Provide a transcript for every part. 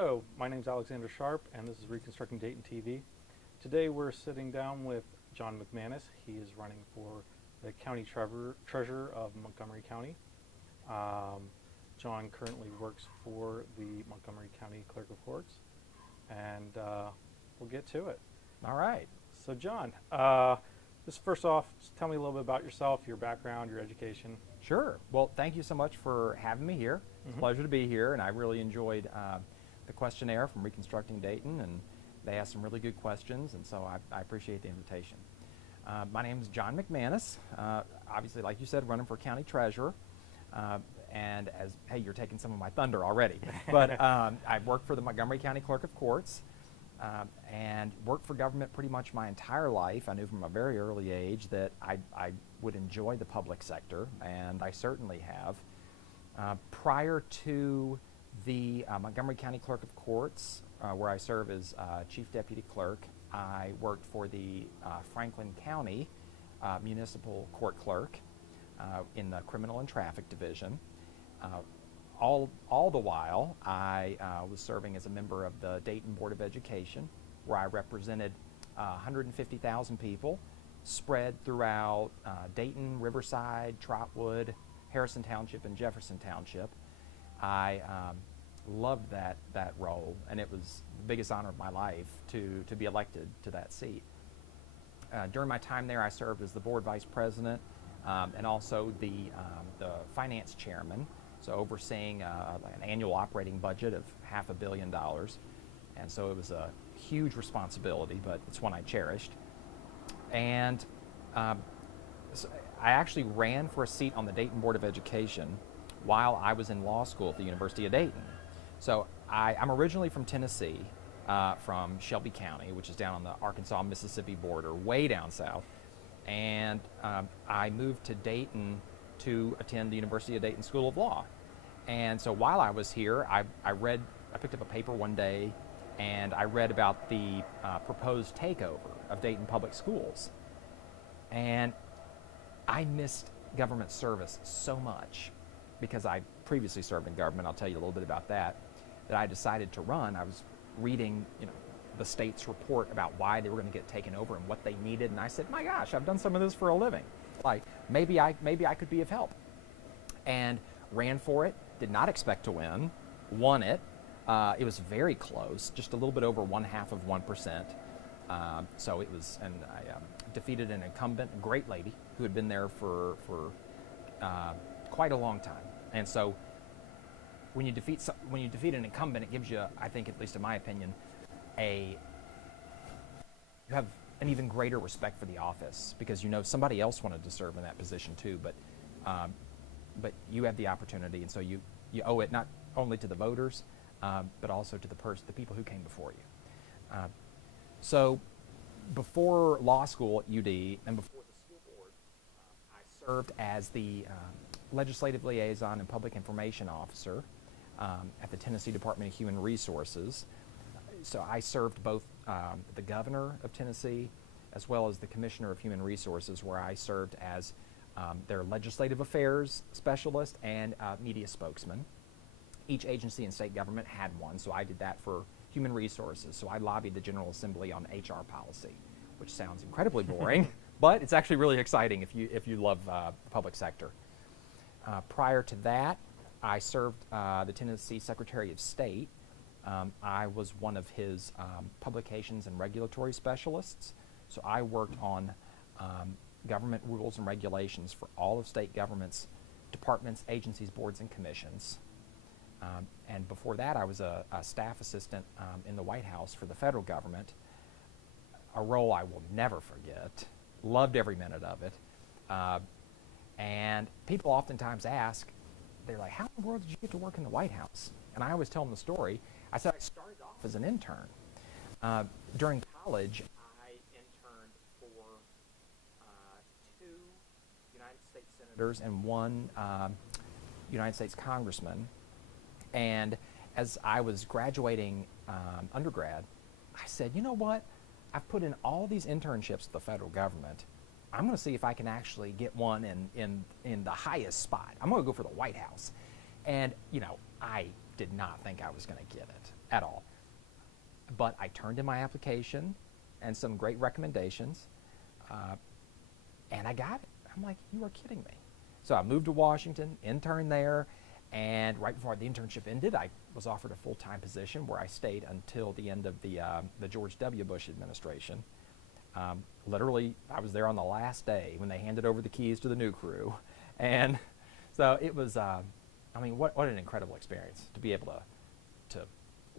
Hello, my name is Alexander Sharp, and this is Reconstructing Dayton TV. Today we're sitting down with John McManus. He is running for the county treasurer of Montgomery County. John currently works for the Montgomery County Clerk of Courts, and we'll get to it. All right. So John, just first off, just tell me a little bit about yourself, your background, your education. Sure. Well, thank you so much for having me here. It's a pleasure to be here, and I really enjoyed the questionnaire from Reconstructing Dayton, and they asked some really good questions, and so I appreciate the invitation. My name is John McManus. Obviously, like you said, running for county treasurer, and hey, you're taking some of my thunder already. But I've worked for the Montgomery County Clerk of Courts, and worked for government pretty much my entire life. I knew from a very early age that I would enjoy the public sector, and I certainly have. Prior to the Montgomery County Clerk of Courts, where I serve as Chief Deputy Clerk, I worked for the Franklin County Municipal Court Clerk in the Criminal and Traffic Division. All the while, I was serving as a member of the Dayton Board of Education, where I represented 150,000 people spread throughout Dayton, Riverside, Trotwood, Harrison Township, and Jefferson Township. I loved that role, and it was the biggest honor of my life to be elected to that seat. During my time there, I served as the board vice president and also the finance chairman, so overseeing an annual operating budget of $500 million. And so it was a huge responsibility, but it's one I cherished. And so I actually ran for a seat on the Dayton Board of Education while I was in law school at the University of Dayton. So I'm originally from Tennessee, from Shelby County, which is down on the Arkansas-Mississippi border, way down south. And I moved to Dayton to attend the University of Dayton School of Law. And so while I was here, I picked up a paper one day, and I read about the proposed takeover of Dayton Public Schools. And I missed government service so much because I previously served in government. I'll tell you a little bit about that I decided to run. I was reading, the state's report about why they were going to get taken over and what they needed, and I said, my gosh, I've done some of this for a living. Like, maybe I could be of help. And ran for it, did not expect to win, won it. It was very close, just a little bit over 0.5%. So it was, and I defeated an incumbent, a great lady, who had been there for quite a long time. And so when you defeat an incumbent, it gives you, I think, at least in my opinion, you have an even greater respect for the office, because somebody else wanted to serve in that position too, but you have the opportunity, and so you owe it not only to the voters, but also to the people who came before you. So before law school at UD and before the school board, I served as the legislative liaison and public information officer at the Tennessee Department of Human Resources. So I served both the governor of Tennessee as well as the commissioner of human resources, where I served as their legislative affairs specialist and media spokesman. Each agency in state government had one, so I did that for human resources. So I lobbied the General Assembly on HR policy, which sounds incredibly boring, but it's actually really exciting if you love the public sector. Prior to that, I served the Tennessee Secretary of State. I was one of his publications and regulatory specialists, so I worked on government rules and regulations for all of state government's departments, agencies, boards, and commissions. And before that, I was a staff assistant in the White House for the federal government, a role I will never forget. Loved every minute of it. And people oftentimes ask, they're like, how in the world did you get to work in the White House? And I always tell them the story. I said I started off as an intern. During college, I interned for 2 United States senators and 1 United States congressman. And as I was graduating undergrad, I said, you know what? I've put in all these internships with the federal government. I'm going to see if I can actually get one in the highest spot. I'm going to go for the White House. And, I did not think I was going to get it. at all. But I turned in my application and some great recommendations, and I got it. I'm like, you are kidding me. So I moved to Washington, interned there, and right before the internship ended, I was offered a full-time position where I stayed until the end of the George W. Bush administration. Literally, I was there on the last day when they handed over the keys to the new crew. And so it was, I mean, what an incredible experience to be able to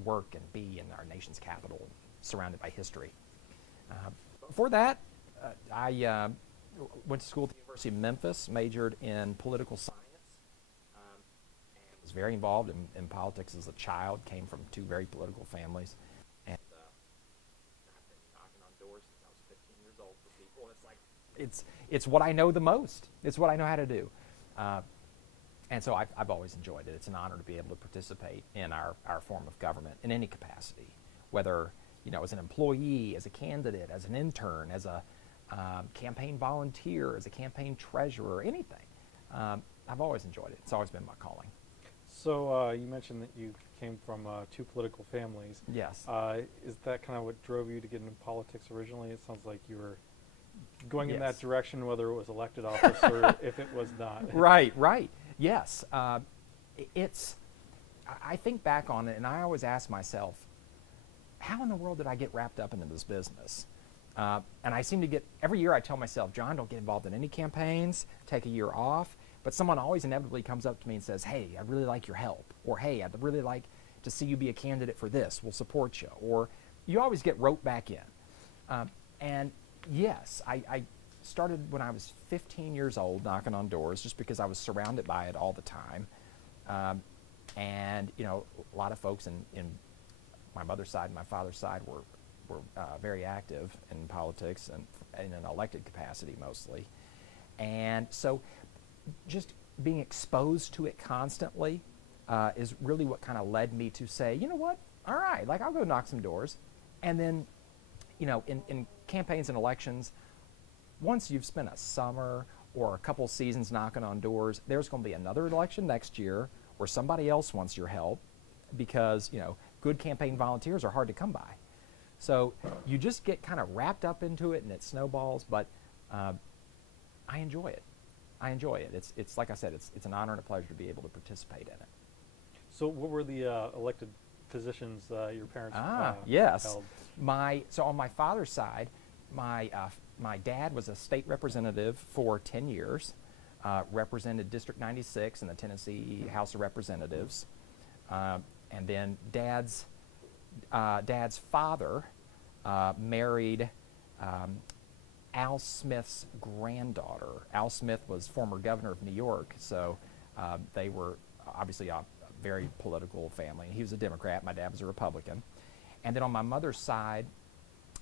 work and be in our nation's capital, surrounded by history. Before that, I went to school at the University of Memphis, majored in political science, and was very involved in politics as a child, came from two very political families. And I've been knocking on doors since I was 15 years old for people. And it's like, it's what I know the most. It's what I know how to do. And so I've always enjoyed it. It's an honor to be able to participate in our form of government in any capacity, whether, you know, as an employee, as a candidate, as an intern, as a campaign volunteer, as a campaign treasurer, anything. I've always enjoyed it. It's always been my calling. So you mentioned that you came from two political families. Yes. Is that kind of what drove you to get into politics originally? It sounds like you were going in Yes. that direction, whether it was elected office or if it was not. Right, right. Yes. I think back on it, and I always ask myself, how in the world did I get wrapped up into this business? And I seem to get, every year I tell myself, John, don't get involved in any campaigns, take a year off. But someone always inevitably comes up to me and says, hey, I'd really like your help. Or, hey, I'd really like to see you be a candidate for this. We'll support you. Or you always get roped back in. And yes, I started when I was 15 years old knocking on doors just because I was surrounded by it all the time. And, you know, a lot of folks in my mother's side and my father's side were very active in politics and in an elected capacity mostly. And so just being exposed to it constantly is really what kind of led me to say, you know what, all right, like I'll go knock some doors. And then, you know, in campaigns and elections, once you've spent a summer or a couple seasons knocking on doors, there's going to be another election next year where somebody else wants your help because, you know, good campaign volunteers are hard to come by. So you just get kind of wrapped up into it and it snowballs, but I enjoy it. I enjoy it. It's like I said, it's an honor and a pleasure to be able to participate in it. So what were the elected positions your parents yes. held? So on my father's side, my dad was a state representative for 10 years, represented District 96 in the Tennessee House of Representatives. And then dad's father married Al Smith's granddaughter. Al Smith was former governor of New York, so they were obviously a very political family. He was a Democrat, my dad was a Republican. And then on my mother's side,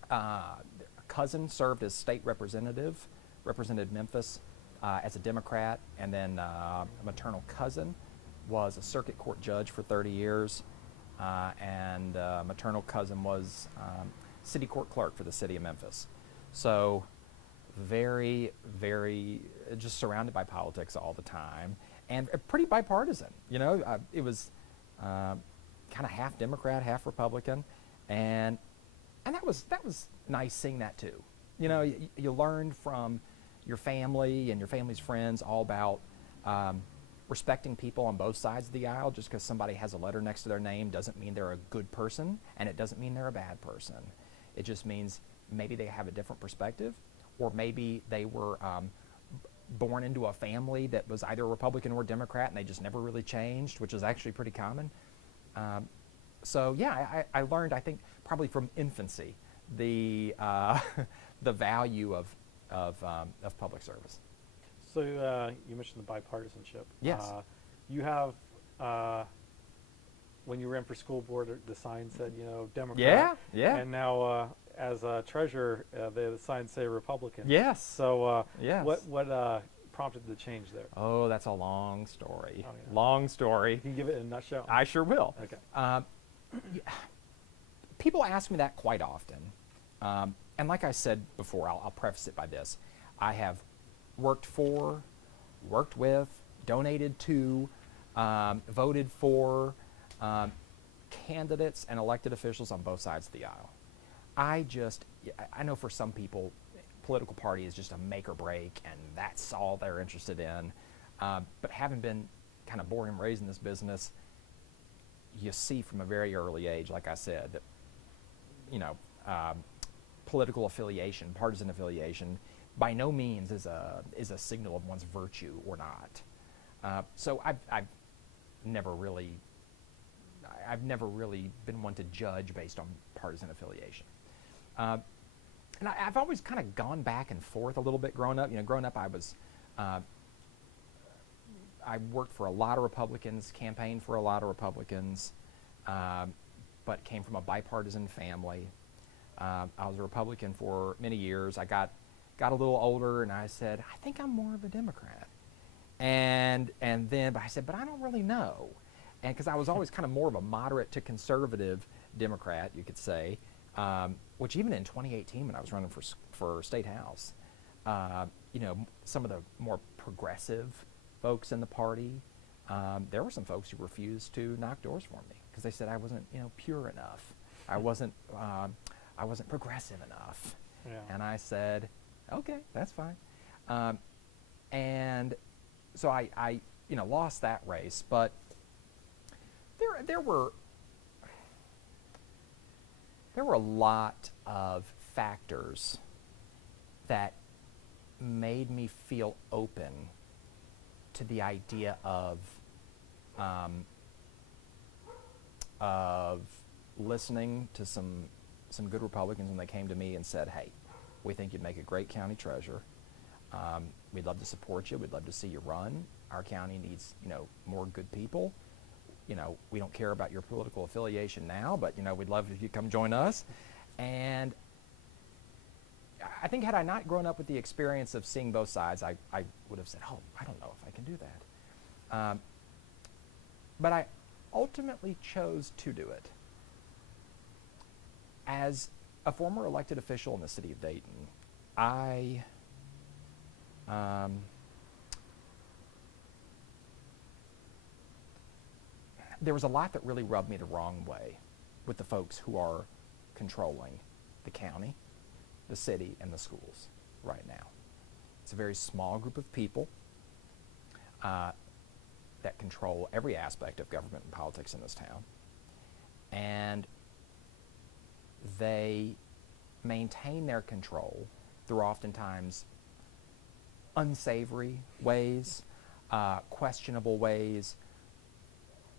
a cousin served as state representative, represented Memphis as a Democrat, and then a maternal cousin was a circuit court judge for 30 years, and maternal cousin was city court clerk for the city of Memphis. So very, very just surrounded by politics all the time, and pretty bipartisan. You know, it was kind of half Democrat, half Republican, and that was nice seeing that too. You know, you learned from your family and your family's friends all about respecting people on both sides of the aisle. Just because somebody has a letter next to their name doesn't mean they're a good person, and it doesn't mean they're a bad person. It just means maybe they have a different perspective, or maybe they were born into a family that was either Republican or Democrat, and they just never really changed, which is actually pretty common. So yeah, I learned, I think, probably from infancy, the the value of public service. So you mentioned the bipartisanship. Yes. You have, when you ran for school board, the sign said, you know, Democrat. Yeah, yeah. And now as a treasurer, the signs say Republican. Yes. So yes. what prompted the change there? Oh, that's a long story. Oh, yeah. Long story. You can give it in a nutshell. I sure will. Okay. People ask me that quite often. And like I said before, I'll preface it by this. I have worked for, worked with, donated to, voted for candidates and elected officials on both sides of the aisle. I know for some people, political party is just a make or break, and that's all they're interested in. But having been kind of born and raised in this business, you see from a very early age, like I said, that, you know, political affiliation, partisan affiliation, by no means is a signal of one's virtue or not. So I've never really been one to judge based on partisan affiliation. And I've always kind of gone back and forth a little bit growing up. You know, growing up I worked for a lot of Republicans, campaigned for a lot of Republicans, but came from a bipartisan family. I was a Republican for many years. I got a little older, and I said, I think I'm more of a Democrat. And then, but I said, but I don't really know. And because I was always kind of more of a moderate to conservative Democrat, you could say, which even in 2018 when I was running for State House, you know, some of the more progressive folks in the party, there were some folks who refused to knock doors for me because they said I wasn't, you know, pure enough. I wasn't progressive enough. Yeah. And I said, okay, that's fine. And so I you know, lost that race, but there were a lot of factors that made me feel open to the idea of listening to some good Republicans when they came to me and said, hey, we think you'd make a great county treasurer. We'd love to support you. We'd love to see you run. Our county needs, you know, more good people. You know, we don't care about your political affiliation now, but, you know, we'd love if you come join us. And I think had I not grown up with the experience of seeing both sides, I would have said, oh, I don't know if I can do that. But I ultimately chose to do it. As a former elected official in the city of Dayton, there was a lot that really rubbed me the wrong way with the folks who are controlling the county, the city, and the schools right now. It's a very small group of people that control every aspect of government and politics in this town. And they maintain their control through oftentimes unsavory ways, questionable ways.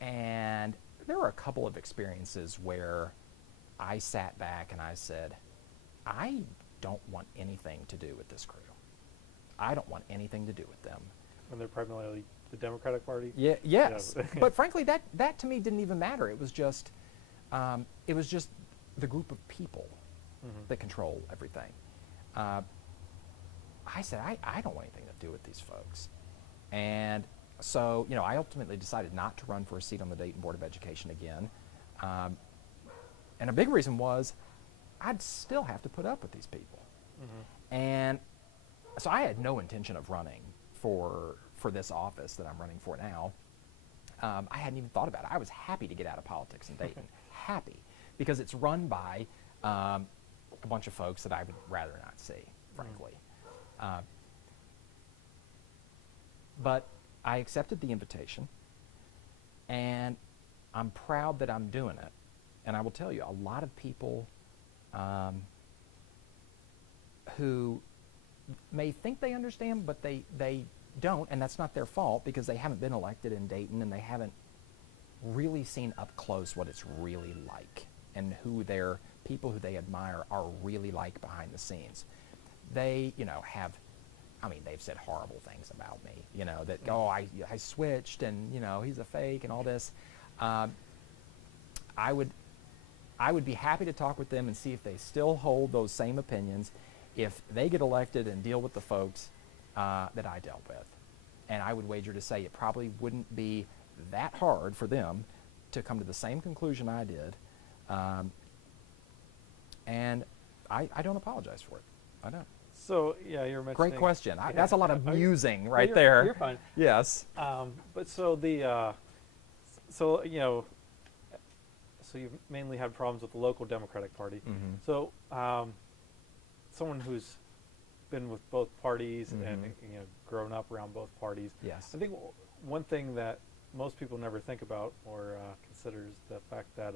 And there were a couple of experiences where I sat back and I said, I don't want anything to do with this crew. I don't want anything to do with them. When they're primarily the Democratic Party? Yeah, yes. Yeah. But frankly, that to me didn't even matter. It was just the group of people that control everything. I said, I don't want anything to do with these folks. And so, you know, I ultimately decided not to run for a seat on the Dayton Board of Education again. And a big reason was I'd still have to put up with these people. And so I had no intention of running for this office that I'm running for now. I hadn't even thought about it. I was happy to get out of politics in Dayton. Happy. Because it's run by a bunch of folks that I would rather not see, frankly. But I accepted the invitation, and I'm proud that I'm doing it. And I will tell you, a lot of people who may think they understand, but they don't, and that's not their fault because they haven't been elected in Dayton and they haven't really seen up close what it's really like and who their people who they admire are really like behind the scenes. They, you know, they've said horrible things about me, you know, that, oh, I switched and, you know, he's a fake and all this. I would be happy to talk with them and see if they still hold those same opinions if they get elected and deal with the folks that I dealt with. And I would wager to say it probably wouldn't be that hard for them to come to the same conclusion I did. And I don't apologize for it. I don't. So, yeah, you're mentioning... Great question. Yeah. That's a lot of musing right you're, there. You're fine. Yes. But so the, so, you know, so you've mainly had problems with the local Democratic Party. Mm-hmm. So someone who's been with both parties and grown up around both parties, Yes. I think one thing that most people never think about or consider is the fact that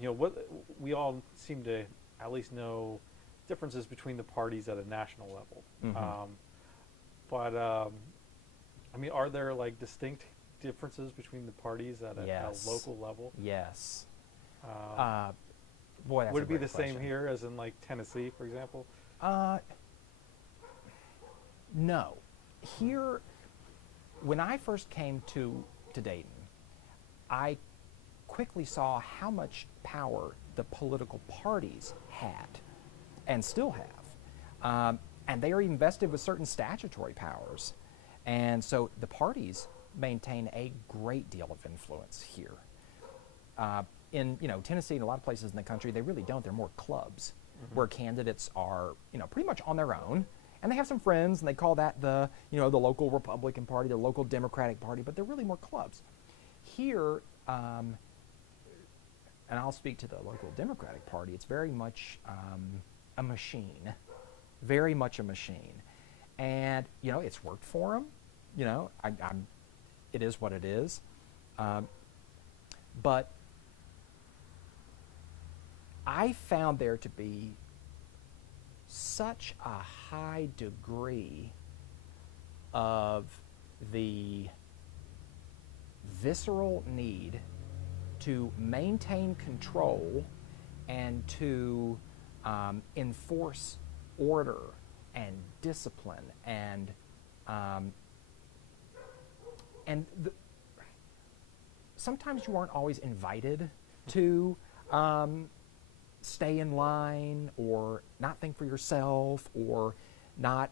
what we all seem to at least know differences between the parties at a national level. Mm-hmm. But I mean, are there like distinct differences between the parties at a local level? Yes. Boy, that's would a it be great the same question. here as in like Tennessee, for example? No. Here, when I first came to Dayton, I quickly saw how much power the political parties had and still have. And they are even vested with certain statutory powers. And so the parties maintain a great deal of influence here. In Tennessee and a lot of places in the country, they really don't. They're more clubs where candidates are pretty much on their own, and they have some friends, and they call that the local Republican Party, the local Democratic Party, but they're really more clubs. Here, and I'll speak to the local Democratic Party, it's very much a machine, very much a machine, and it's worked for them. It is what it is, but I found there to be such a high degree of the visceral need to maintain control and to enforce order and discipline and sometimes you aren't always invited to stay in line or not think for yourself or not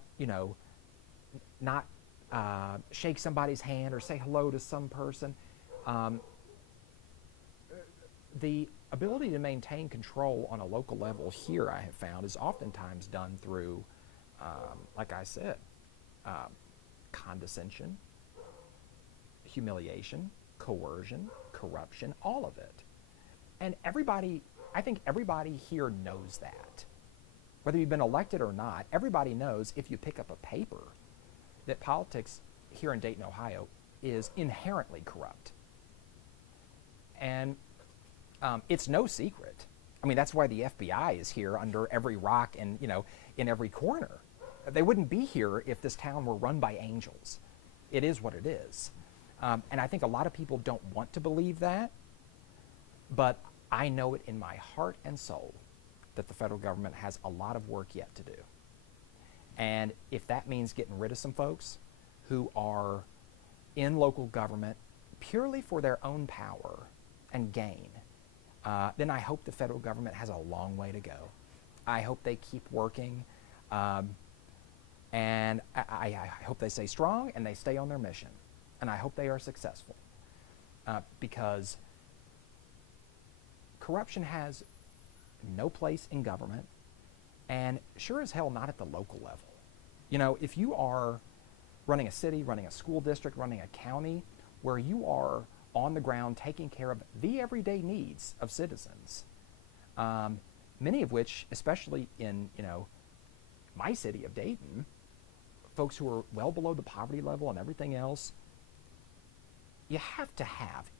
shake somebody's hand or say hello to some person. The ability to maintain control on a local level here, I have found, is oftentimes done through, like I said, condescension, humiliation, coercion, corruption, all of it. And I think everybody here knows that. Whether you've been elected or not, everybody knows if you pick up a paper that politics here in Dayton, Ohio is inherently corrupt. And it's no secret. I mean, that's why the FBI is here under every rock and, in every corner. They wouldn't be here if this town were run by angels. It is what it is. And I think a lot of people don't want to believe that, but I know it in my heart and soul that the federal government has a lot of work yet to do. And if that means getting rid of some folks who are in local government purely for their own power and gain, then I hope the federal government has a long way to go. I hope they keep working, and I hope they stay strong and they stay on their mission. And I hope they are successful, because corruption has no place in government, and sure as hell not at the local level. If you are running a city, running a school district, running a county, where you are on the ground taking care of the everyday needs of citizens, many of which, especially in my city of Dayton, folks who are well below the poverty level and everything else, you have to have,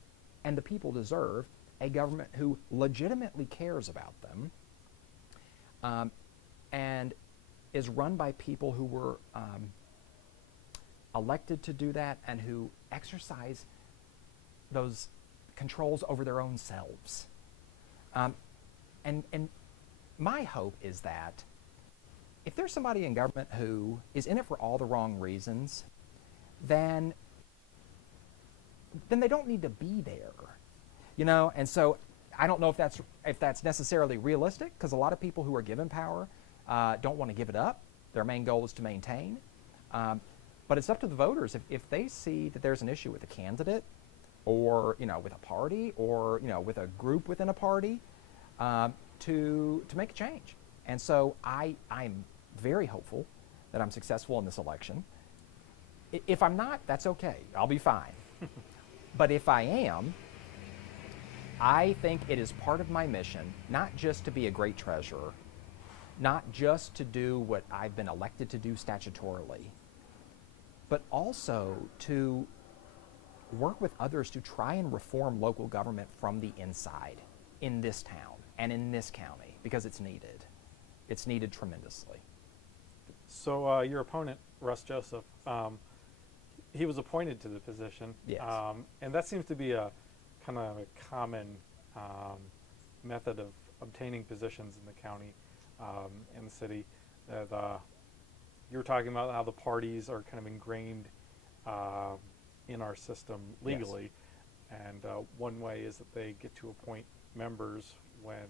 and the people deserve, a government who legitimately cares about them and is run by people who were elected to do that and who exercise those controls over their own selves. And my hope is that if there's somebody in government who is in it for all the wrong reasons, then they don't need to be there. And so I don't know if that's necessarily realistic, because a lot of people who are given power don't want to give it up. Their main goal is to maintain. But it's up to the voters. If they see that there's an issue with a candidate or with a party or with a group within a party, to make a change. And so I'm very hopeful that I'm successful in this election. If I'm not, that's okay. I'll be fine. But if I am, I think it is part of my mission, not just to be a great treasurer, not just to do what I've been elected to do statutorily, but also to work with others to try and reform local government from the inside in this town and in this county, because it's needed. It's needed tremendously. So your opponent, Russ Joseph, he was appointed to the position. Yes. And that seems to be a kind of a common method of obtaining positions in the county and the city. You were talking about how the parties are kind of ingrained in our system legally. Yes. And one way is that they get to appoint members when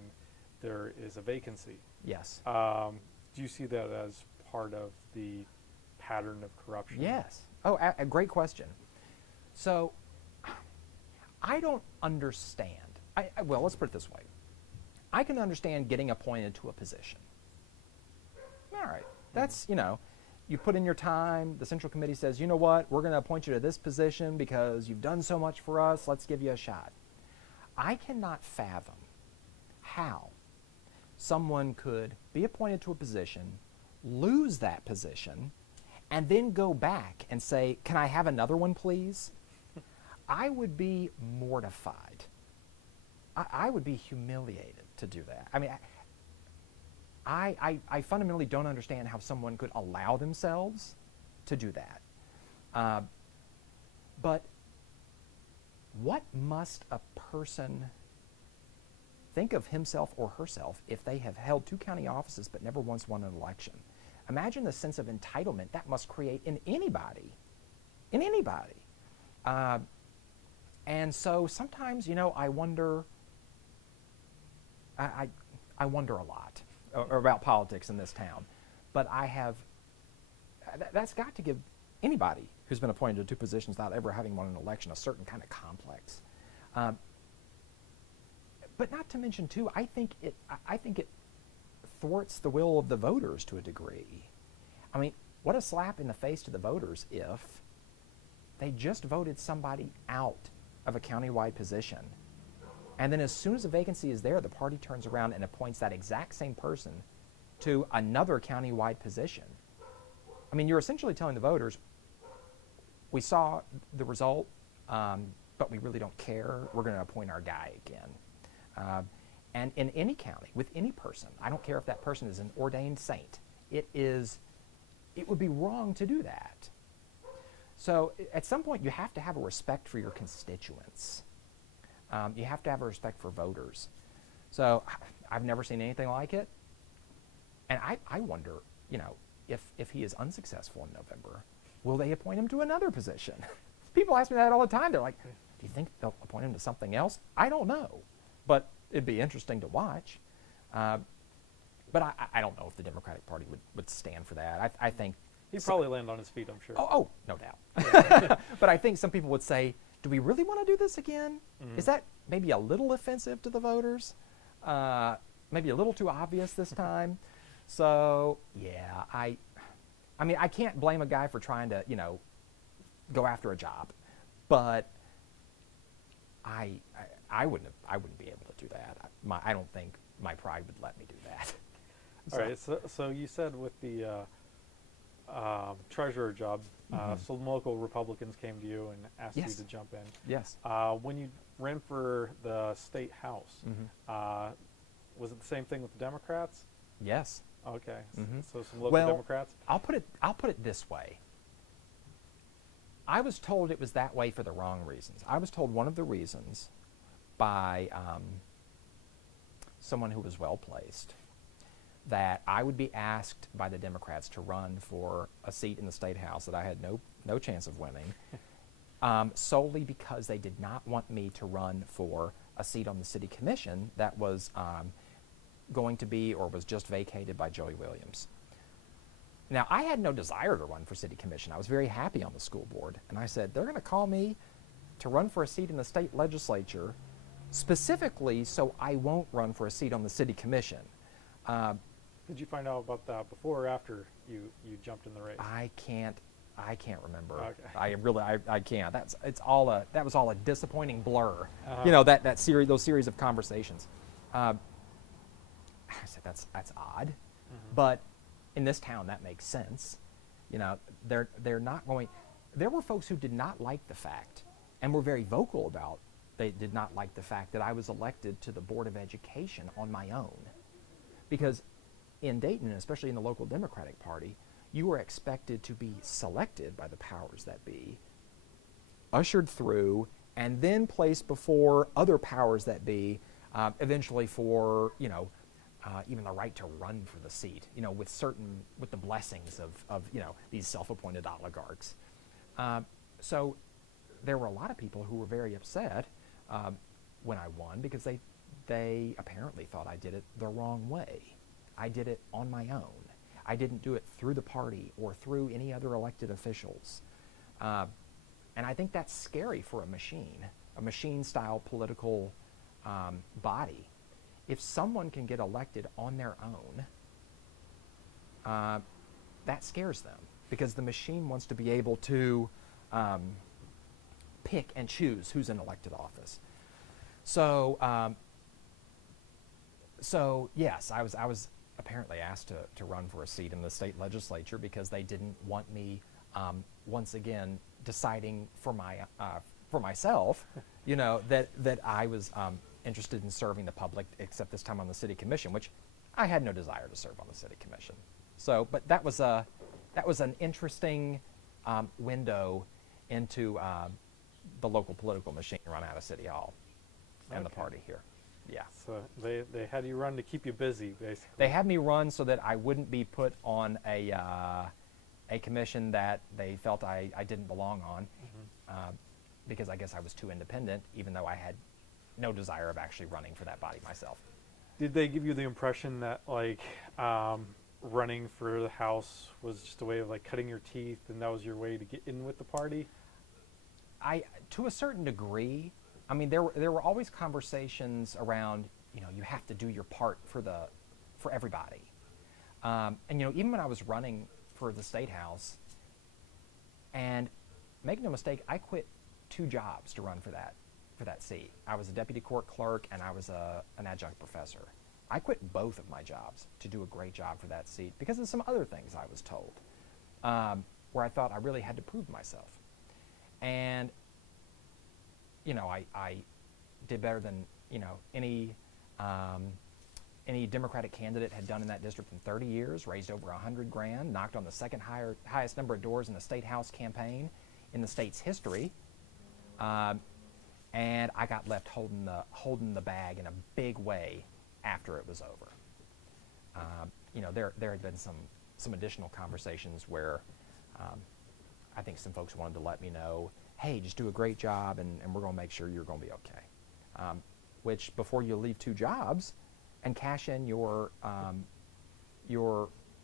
there is a vacancy. Yes. Do you see that as part of the pattern of corruption? Yes. Oh, a great question. So, I don't understand. Well, let's put it this way. I can understand getting appointed to a position. All right. That's, you put in your time, the Central Committee says, you know what, we're going to appoint you to this position because you've done so much for us, let's give you a shot. I cannot fathom how someone could be appointed to a position, lose that position, and then go back and say, can I have another one, please? I would be mortified. I would be humiliated to do that. I mean, I fundamentally don't understand how someone could allow themselves to do that. But what must a person think of himself or herself if they have held 2 county offices but never once won an election? Imagine the sense of entitlement that must create in anybody. In anybody. And so sometimes, I wonder, I wonder a lot about politics in this town. But that's got to give anybody who's been appointed to 2 positions without ever having won an election a certain kind of complex. But not to mention, too, I think it thwarts the will of the voters to a degree. I mean, what a slap in the face to the voters if they just voted somebody out of a countywide position, and then as soon as a vacancy is there, the party turns around and appoints that exact same person to another countywide position. I mean, you're essentially telling the voters, we saw the result, but we really don't care. We're going to appoint our guy again. And in any county, with any person, I don't care if that person is an ordained saint, it would be wrong to do that. So at some point, you have to have a respect for your constituents. You have to have a respect for voters. So I've never seen anything like it. And I wonder, if he is unsuccessful in November, will they appoint him to another position? People ask me that all the time. They're like, do you think they'll appoint him to something else? I don't know. But it'd be interesting to watch. But I don't know if the Democratic Party would stand for that. I think he'd probably land on his feet, I'm sure. Oh, no doubt. But I think some people would say, do we really want to do this again? Mm-hmm. Is that maybe a little offensive to the voters? Maybe a little too obvious this time? So, yeah, I mean, I can't blame a guy for trying to, go after a job. But I wouldn't be able to do that. I don't think my pride would let me do that. All right. So you said with the treasurer job, some local Republicans came to you and asked you to jump in. Yes. When you ran for the state house, was it the same thing with the Democrats? Yes. Okay. So some local Democrats. I'll put it this way. I was told it was that way for the wrong reasons. I was told one of the reasons by someone who was well placed that I would be asked by the Democrats to run for a seat in the state house that I had no chance of winning, solely because they did not want me to run for a seat on the city commission that was going to be or was just vacated by Joey Williams. Now, I had no desire to run for city commission. I was very happy on the school board. And I said, they're going to call me to run for a seat in the state legislature specifically so I won't run for a seat on the city commission. Did you find out about that before or after you jumped in the race? I can't I can't remember. Okay. I can't. That was all a disappointing blur. Uh-huh. You know, that series, those series of conversations. I said that's odd, but in this town that makes sense. You know, they're not going. There were folks who did not like the fact, and were very vocal about. They did not like the fact that I was elected to the Board of Education on my own, because in Dayton, especially in the local Democratic Party, you were expected to be selected by the powers that be, ushered through, and then placed before other powers that be, eventually for, you know, even the right to run for the seat, you know, with the blessings of you know, these self-appointed oligarchs. So there were a lot of people who were very upset when I won, because they apparently thought I did it the wrong way. I did it on my own. I didn't do it through the party or through any other elected officials. And I think that's scary for a machine-style political body. If someone can get elected on their own, that scares them, because the machine wants to be able to pick and choose who's in elected office. So, so yes, I was apparently asked to run for a seat in the state legislature, because they didn't want me once again deciding for myself, you know, that I was interested in serving the public, except this time on the city commission, which I had no desire to serve on the city commission. So, but that was an interesting window into the local political machine run out of City Hall and the party here. Yeah. So they had you run to keep you busy, basically. They had me run so that I wouldn't be put on a commission that they felt I didn't belong on, because I guess I was too independent, even though I had no desire of actually running for that body myself. Did they give you the impression that, like, running for the House was just a way of, like, cutting your teeth, and that was your way to get in with the party? To a certain degree. I mean, there were always conversations around, you know, you have to do your part for everybody. And, you know, even when I was running for the State House, and make no mistake, I quit 2 jobs to run for that seat. I was a deputy court clerk, and I was an adjunct professor. I quit both of my jobs to do a great job for that seat because of some other things I was told, where I thought I really had to prove myself. And, you know, I did better than, you know, any Democratic candidate had done in that district in 30 years, raised over $100,000, knocked on the second highest number of doors in the State House campaign in the state's history. And I got left holding the bag in a big way after it was over. You know, there had been some additional conversations where I think some folks wanted to let me know, hey, just do a great job, and we're going to make sure you're going to be okay. Which, before you leave 2 jobs and cash in your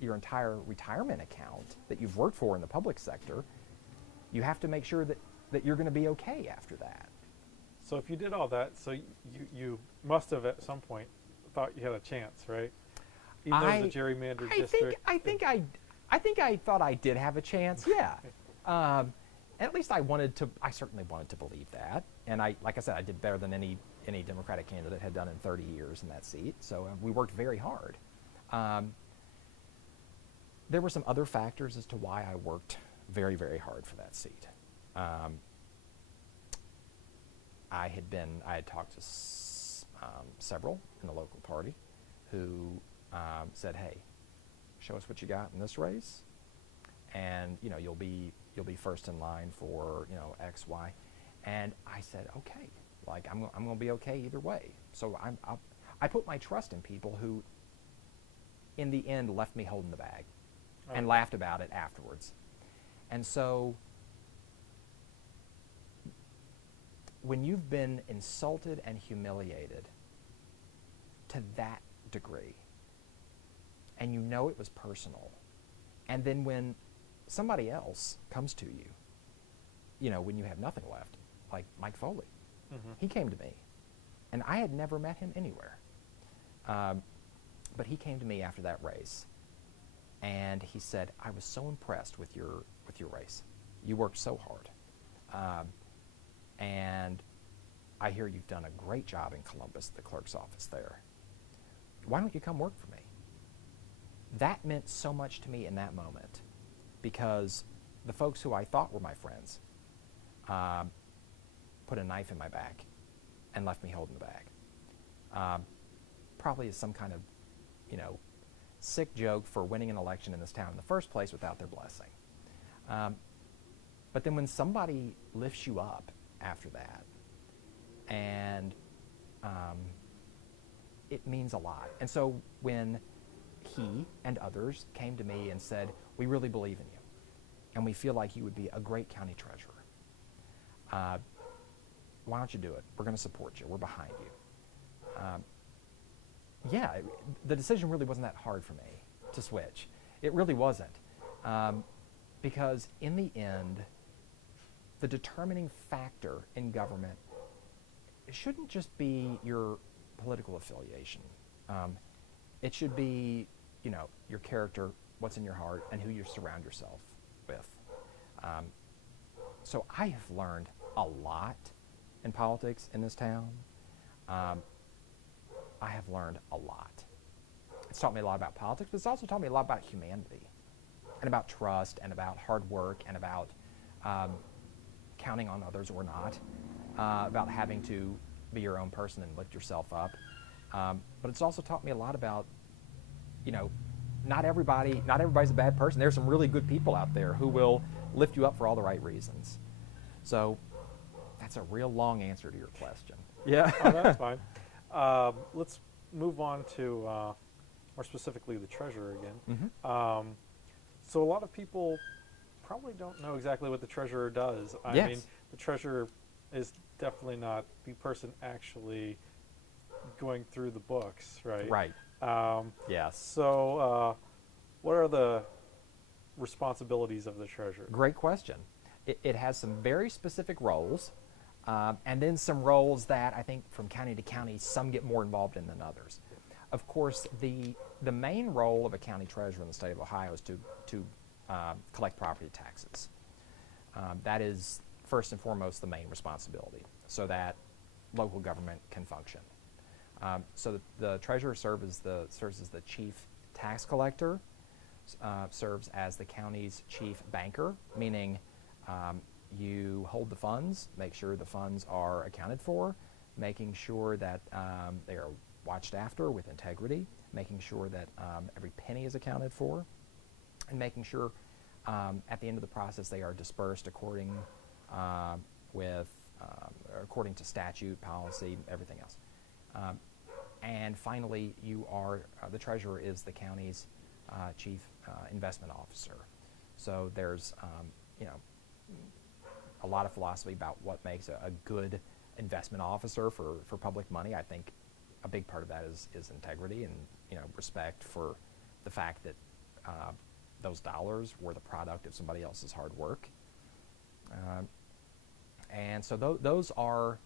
entire retirement account that you've worked for in the public sector, you have to make sure that you're going to be okay after that. So if you did all that, so you must have at some point thought you had a chance, right? Even though it was a gerrymandered district. I think I thought I did have a chance. Yeah. At least I certainly wanted to believe that. And like I said, I did better than any Democratic candidate had done in 30 years in that seat. So we worked very hard. There were some other factors as to why I worked very, very hard for that seat. I had talked to several in the local party who said, "Hey, show us what you got in this race, and you know you'll be first in line for, you know, X, Y." And I said, "Okay, like I'm going to be okay either way." So I put my trust in people who, in the end, left me holding the bag, and laughed about it afterwards. And so, when you've been insulted and humiliated to that degree, and you know it was personal, and then when somebody else comes to you, you know, when you have nothing left, like Mike Foley, he came to me, and I had never met him anywhere, but he came to me after that race, and he said, "I was so impressed with your race. You worked so hard, and I hear you've done a great job in Columbus, the clerk's office there. Why don't you come work for me?" That meant so much to me in that moment, because the folks who I thought were my friends put a knife in my back and left me holding the bag. Probably as some kind of, sick joke for winning an election in this town in the first place without their blessing. But then when somebody lifts you up after that, and it means a lot. And so when he and others came to me and said, "We really believe in you, and we feel like you would be a great county treasurer. Why don't you do it? We're going to support you. We're behind you." Yeah, the decision really wasn't that hard for me to switch. It really wasn't. Because in the end, the determining factor in government shouldn't just be your political affiliation. It should be, your character, what's in your heart, and who you surround yourself with. So I have learned a lot in politics in this town. I have learned a lot. It's taught me a lot about politics, but it's also taught me a lot about humanity, and about trust, and about hard work, and about counting on others or not, about having to be your own person and lift yourself up. But it's also taught me a lot about, not everybody's a bad person. There's some really good people out there who will lift you up for all the right reasons. So that's a real long answer to your question. Yeah, oh, that's fine. Let's move on to more specifically the treasurer again. Mm-hmm. So a lot of people probably don't know exactly what the treasurer does. I Yes. mean, the treasurer is definitely not the person actually going through the books, right? Right. Yes. So what are the responsibilities of the treasurer? Great question. It has some very specific roles, and then some roles that I think from county to county, some get more involved in than others. Of course, the main role of a county treasurer in the state of Ohio is to collect property taxes. That is first and foremost the main responsibility, so that local government can function. So the treasurer serves as the chief tax collector, serves as the county's chief banker, meaning you hold the funds, make sure the funds are accounted for, making sure that they are watched after with integrity, making sure that every penny is accounted for, and making sure at the end of the process they are dispersed according to statute, policy, everything else. And finally, the treasurer is the county's chief investment officer. So there's a lot of philosophy about what makes a good investment officer for public money. I think a big part of that is integrity and respect for the fact that those dollars were the product of somebody else's hard work. And so those are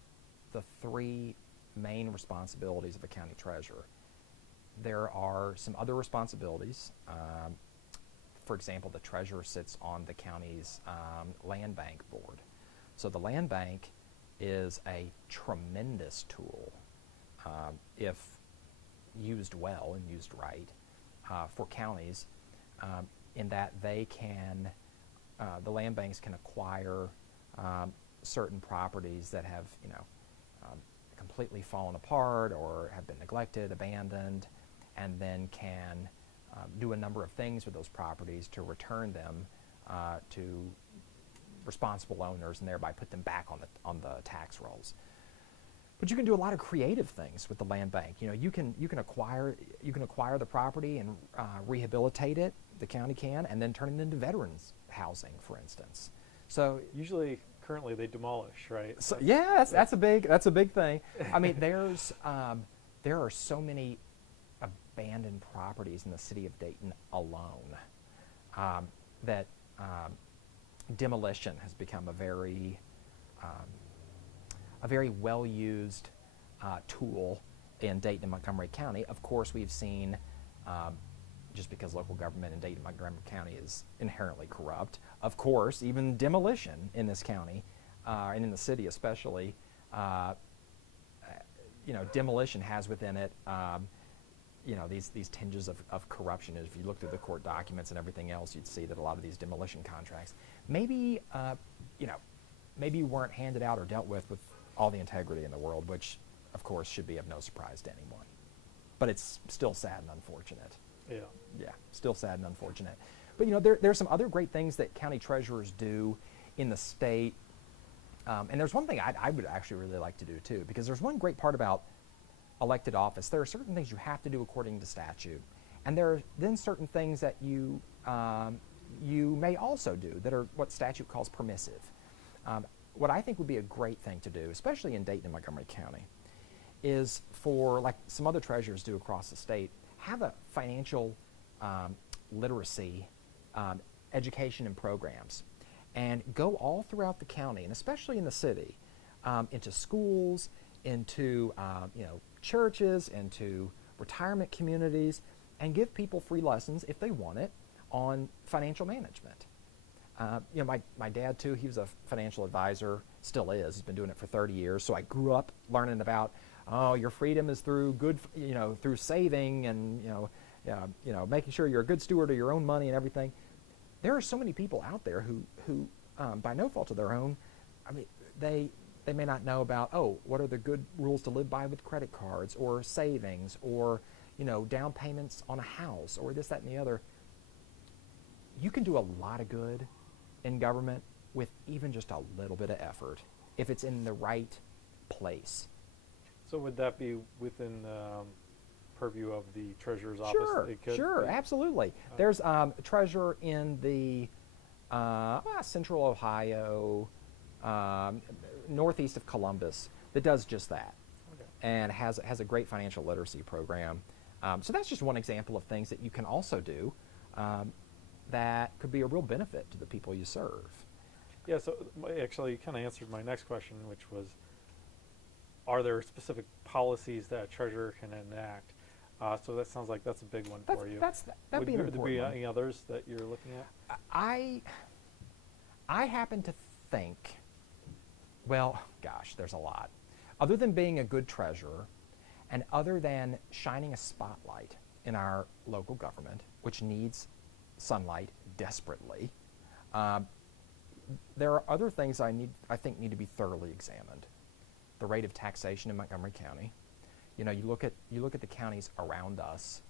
the three main responsibilities of a county treasurer. There are some other responsibilities. For example, the treasurer sits on the county's land bank board. So the land bank is a tremendous tool if used well and used right for counties, in that they can, the land banks can acquire certain properties that have completely fallen apart or have been neglected, abandoned, and then can do a number of things with those properties to return them to responsible owners and thereby put them back on the tax rolls. But you can do a lot of creative things with the land bank. You can acquire the property and rehabilitate it. The county can, and then turn it into veterans housing, for instance. So Usually, currently, they demolish, right? So, yeah, that's a big thing. I mean, there are so many abandoned properties in the city of Dayton alone that demolition has become a very well-used tool in Dayton and Montgomery County. Of course, we've seen just because local government in Dayton, Montgomery County is inherently corrupt. Of course, even demolition in this county, and in the city especially, demolition has within it, these tinges of corruption. If you look through the court documents and everything else, you'd see that a lot of these demolition contracts maybe weren't handed out or dealt with all the integrity in the world, which, of course, should be of no surprise to anyone. But it's still sad and unfortunate. Yeah. Yeah, still sad and unfortunate. But there's some other great things that county treasurers do in the state. And there's one thing I would actually really like to do too, because there's one great part about elected office. There are certain things you have to do according to statute, and there are then certain things that you may also do that are what statute calls permissive. What I think would be a great thing to do, especially in Dayton and Montgomery County, is for, like some other treasurers do across the state, have a financial literacy education and programs, and go all throughout the county, and especially in the city, into schools, into churches, into retirement communities, and give people free lessons, if they want it, on financial management. My dad too, he was a financial advisor, still is. He's been doing it for 30 years. So I grew up learning about, your freedom is through through saving and making sure you're a good steward of your own money and everything. There are so many people out there who by no fault of their own, they may not know about, what are the good rules to live by with credit cards or savings or, down payments on a house or this, that, and the other. You can do a lot of good in government with even just a little bit of effort if it's in the right place. So would that be within the purview of the treasurer's office? Sure, absolutely. There's a treasurer in the central Ohio, northeast of Columbus, that does just that, and has a great financial literacy program. So that's just one example of things that you can also do that could be a real benefit to the people you serve. Yeah, so actually you kind of answered my next question, which was, are there specific policies that a treasurer can enact? So that sounds like that's a big one for you. That'd be an important one. Would there be any others that you're looking at? I happen to think, well, gosh, there's a lot. Other than being a good treasurer, and other than shining a spotlight in our local government, which needs sunlight desperately, there are other things I think need to be thoroughly examined. The rate of taxation in Montgomery County. You look at the counties around us.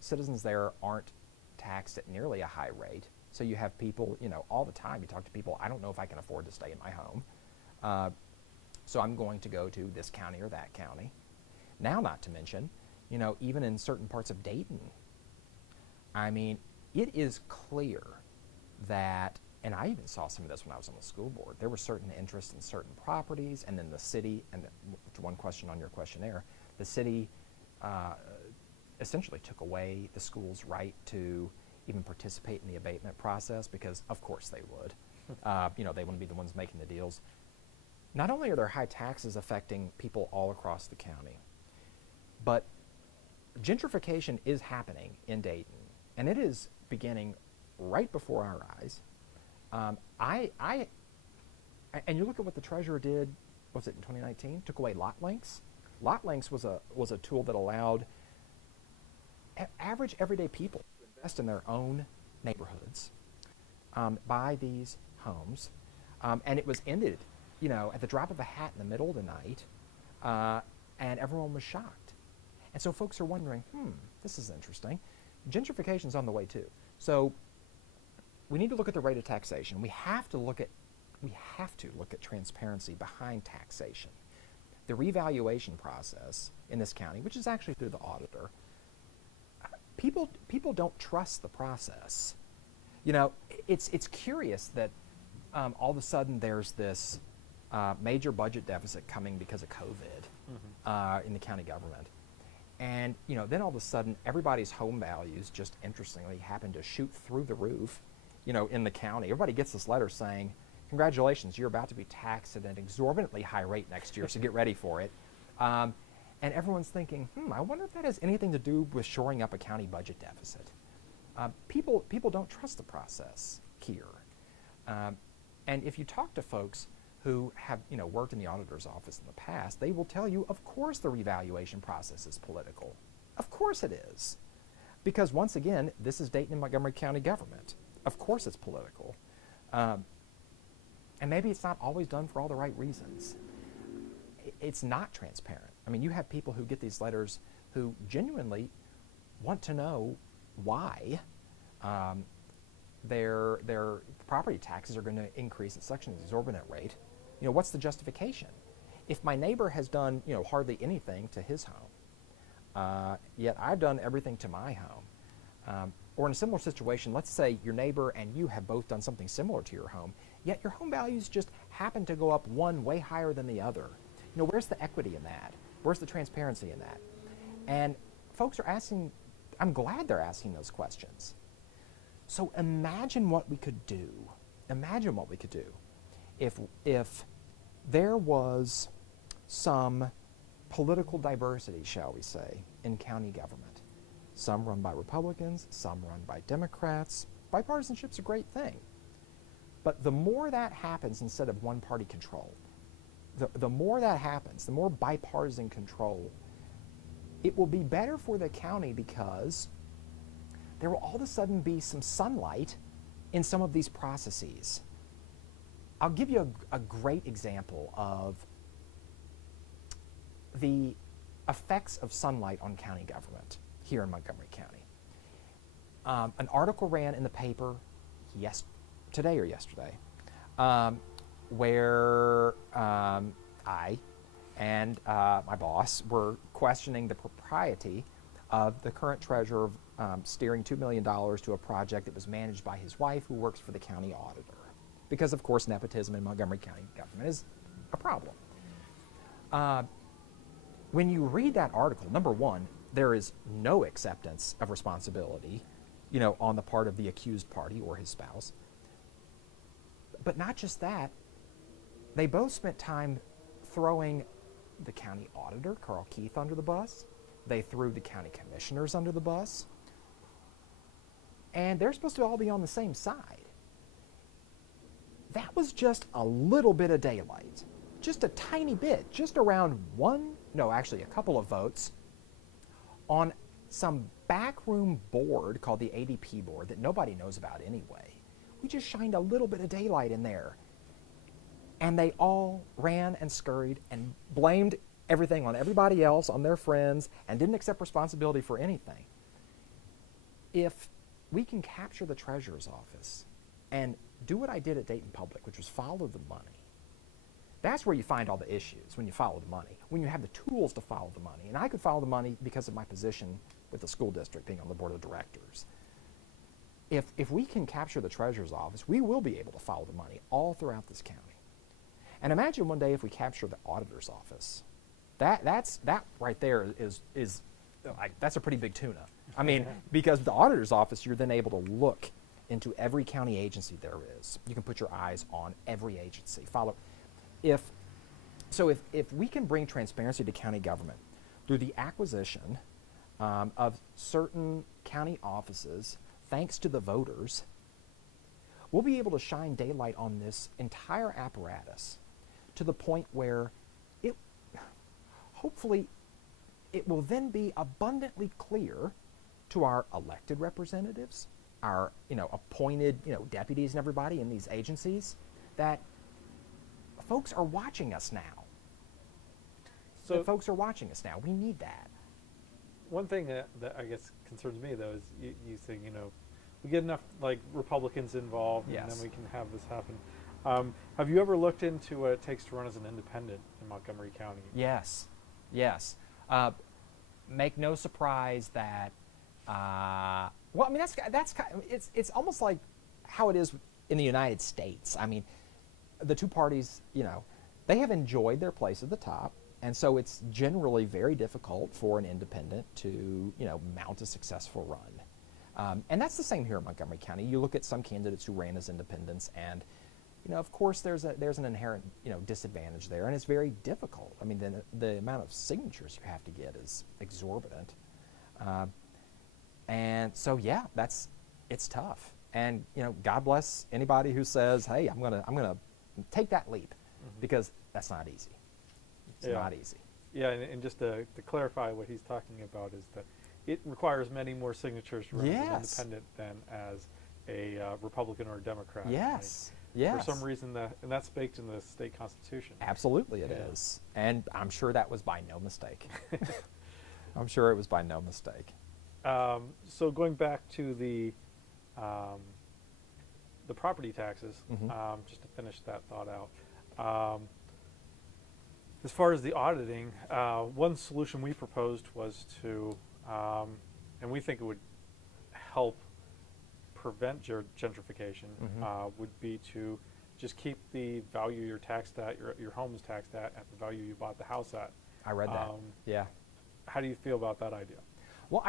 Citizens there aren't taxed at nearly a high rate. So you have people, all the time. You talk to people. I don't know if I can afford to stay in my home, so I'm going to go to this county or that county. Now, not to mention, even in certain parts of Dayton, it is clear that, and I even saw some of this when I was on the school board, there were certain interests in certain properties, and then the city, and one question on your questionnaire, the city essentially took away the school's right to even participate in the abatement process, because of course they would. They want to be the ones making the deals. Not only are there high taxes affecting people all across the county, but gentrification is happening in Dayton, and it is beginning right before our eyes. And you look at what the treasurer did, was it in 2019? Took away lot links. Lot links was a tool that allowed average everyday people to invest in their own neighborhoods, buy these homes, and it was ended, at the drop of a hat in the middle of the night, and everyone was shocked. And so folks are wondering, this is interesting. Gentrification's on the way too. So we need to look at the rate of taxation. We have to look at transparency behind taxation. The revaluation process in this county, which is actually through the auditor, people don't trust the process. It's curious that all of a sudden there's this major budget deficit coming because of COVID in the county government. And then all of a sudden everybody's home values just interestingly happen to shoot through the roof, in the county. Everybody gets this letter saying, congratulations, you're about to be taxed at an exorbitantly high rate next year, so get ready for it. And everyone's thinking, I wonder if that has anything to do with shoring up a county budget deficit. People don't trust the process here. And if you talk to folks who have worked in the auditor's office in the past, they will tell you, of course the revaluation process is political. Of course it is. Because once again, this is Dayton and Montgomery County government. Of course it's political. And maybe it's not always done for all the right reasons. It's not transparent. I mean, you have people who get these letters who genuinely want to know why their property taxes are going to increase at such an exorbitant rate. What's the justification? If my neighbor has done hardly anything to his home, yet I've done everything to my home, or in a similar situation, let's say your neighbor and you have both done something similar to your home, yet your home values just happen to go up one way higher than the other. Where's the equity in that? Where's the transparency in that? And folks are asking, I'm glad they're asking those questions. So imagine what we could do. Imagine what we could do if there was some political diversity, shall we say, in county government. Some run by Republicans, some run by Democrats. Bipartisanship's a great thing. But the more that happens instead of one-party control, the more that happens, the more bipartisan control, it will be better for the county because there will all of a sudden be some sunlight in some of these processes. I'll give you a great example of the effects of sunlight on county government here in Montgomery County. An article ran in the paper today or yesterday where I and my boss were questioning the propriety of the current treasurer steering $2 million to a project that was managed by his wife, who works for the county auditor. Because, of course, nepotism in Montgomery County government is a problem. When you read that article, number one, there is no acceptance of responsibility, on the part of the accused party or his spouse. But not just that, they both spent time throwing the county auditor, Carl Keith, under the bus. They threw the county commissioners under the bus. And they're supposed to all be on the same side. That was just a little bit of daylight. Just a tiny bit, just around a couple of votes on some backroom board called the ADP board that nobody knows about anyway. We just shined a little bit of daylight in there. And they all ran and scurried and blamed everything on everybody else, on their friends, and didn't accept responsibility for anything. If we can capture the treasurer's office and do what I did at Dayton Public, which was follow the money, that's where you find all the issues, when you follow the money, when you have the tools to follow the money. And I could follow the money because of my position with the school district, being on the board of directors. If we can capture the treasurer's office, we will be able to follow the money all throughout this county. And imagine one day if we capture the auditor's office. That right there is like, that's a pretty big tuna. I mean, because the auditor's office, you're then able to look into every county agency there is. You can put your eyes on every agency. If we can bring transparency to county government through the acquisition of certain county offices, thanks to the voters, we'll be able to shine daylight on this entire apparatus to the point where hopefully it will then be abundantly clear to our elected representatives, our appointed deputies and everybody in these agencies, that folks are watching us now. So folks are watching us now. We need that. One thing that I guess concerns me, though, is you saying, we get enough Republicans involved, yes, and then we can have this happen. Have you ever looked into what it takes to run as an independent in Montgomery County? Yes. Make no surprise that, it's almost like how it is in the United States. I mean, the two parties, they have enjoyed their place at the top, and so it's generally very difficult for an independent to, mount a successful run. And that's the same here in Montgomery County. You look at some candidates who ran as independents, and of course there's an inherent, disadvantage there, and it's very difficult. I mean, the amount of signatures you have to get is exorbitant. And so, yeah, it's tough. And, God bless anybody who says, hey, I'm gonna take that leap, because that's not easy. It's not easy. Yeah, and just to clarify what he's talking about is that it requires many more signatures to run as an independent than as a Republican or a Democrat. Yes. Like, yes. For some reason, and that's baked in the state constitution. Absolutely it is. And I'm sure that was by no mistake. I'm sure it was by no mistake. So going back to the property taxes, just to finish that thought out. As far as the auditing, one solution we proposed was to, and we think it would help prevent gentrification, would be to just keep the value you're taxed at, your home is taxed at the value you bought the house at. I read that. Yeah. How do you feel about that idea? Well,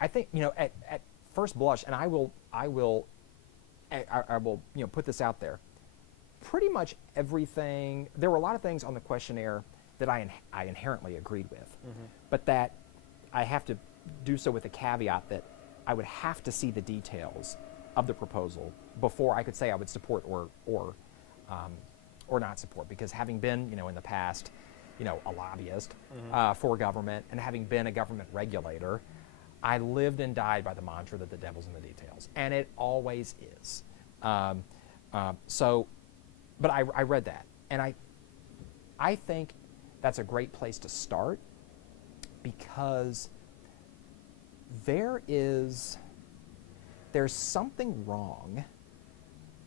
I think, at first blush, and I will put this out there. Pretty much everything, there were a lot of things on the questionnaire that I inherently agreed with, but that I have to do so with a caveat that I would have to see the details of the proposal before I could say I would support or not support, because having been, in the past, a lobbyist for government, and having been a government regulator, I lived and died by the mantra that the devil's in the details, and it always is. But I read that, and I think that's a great place to start, because there's something wrong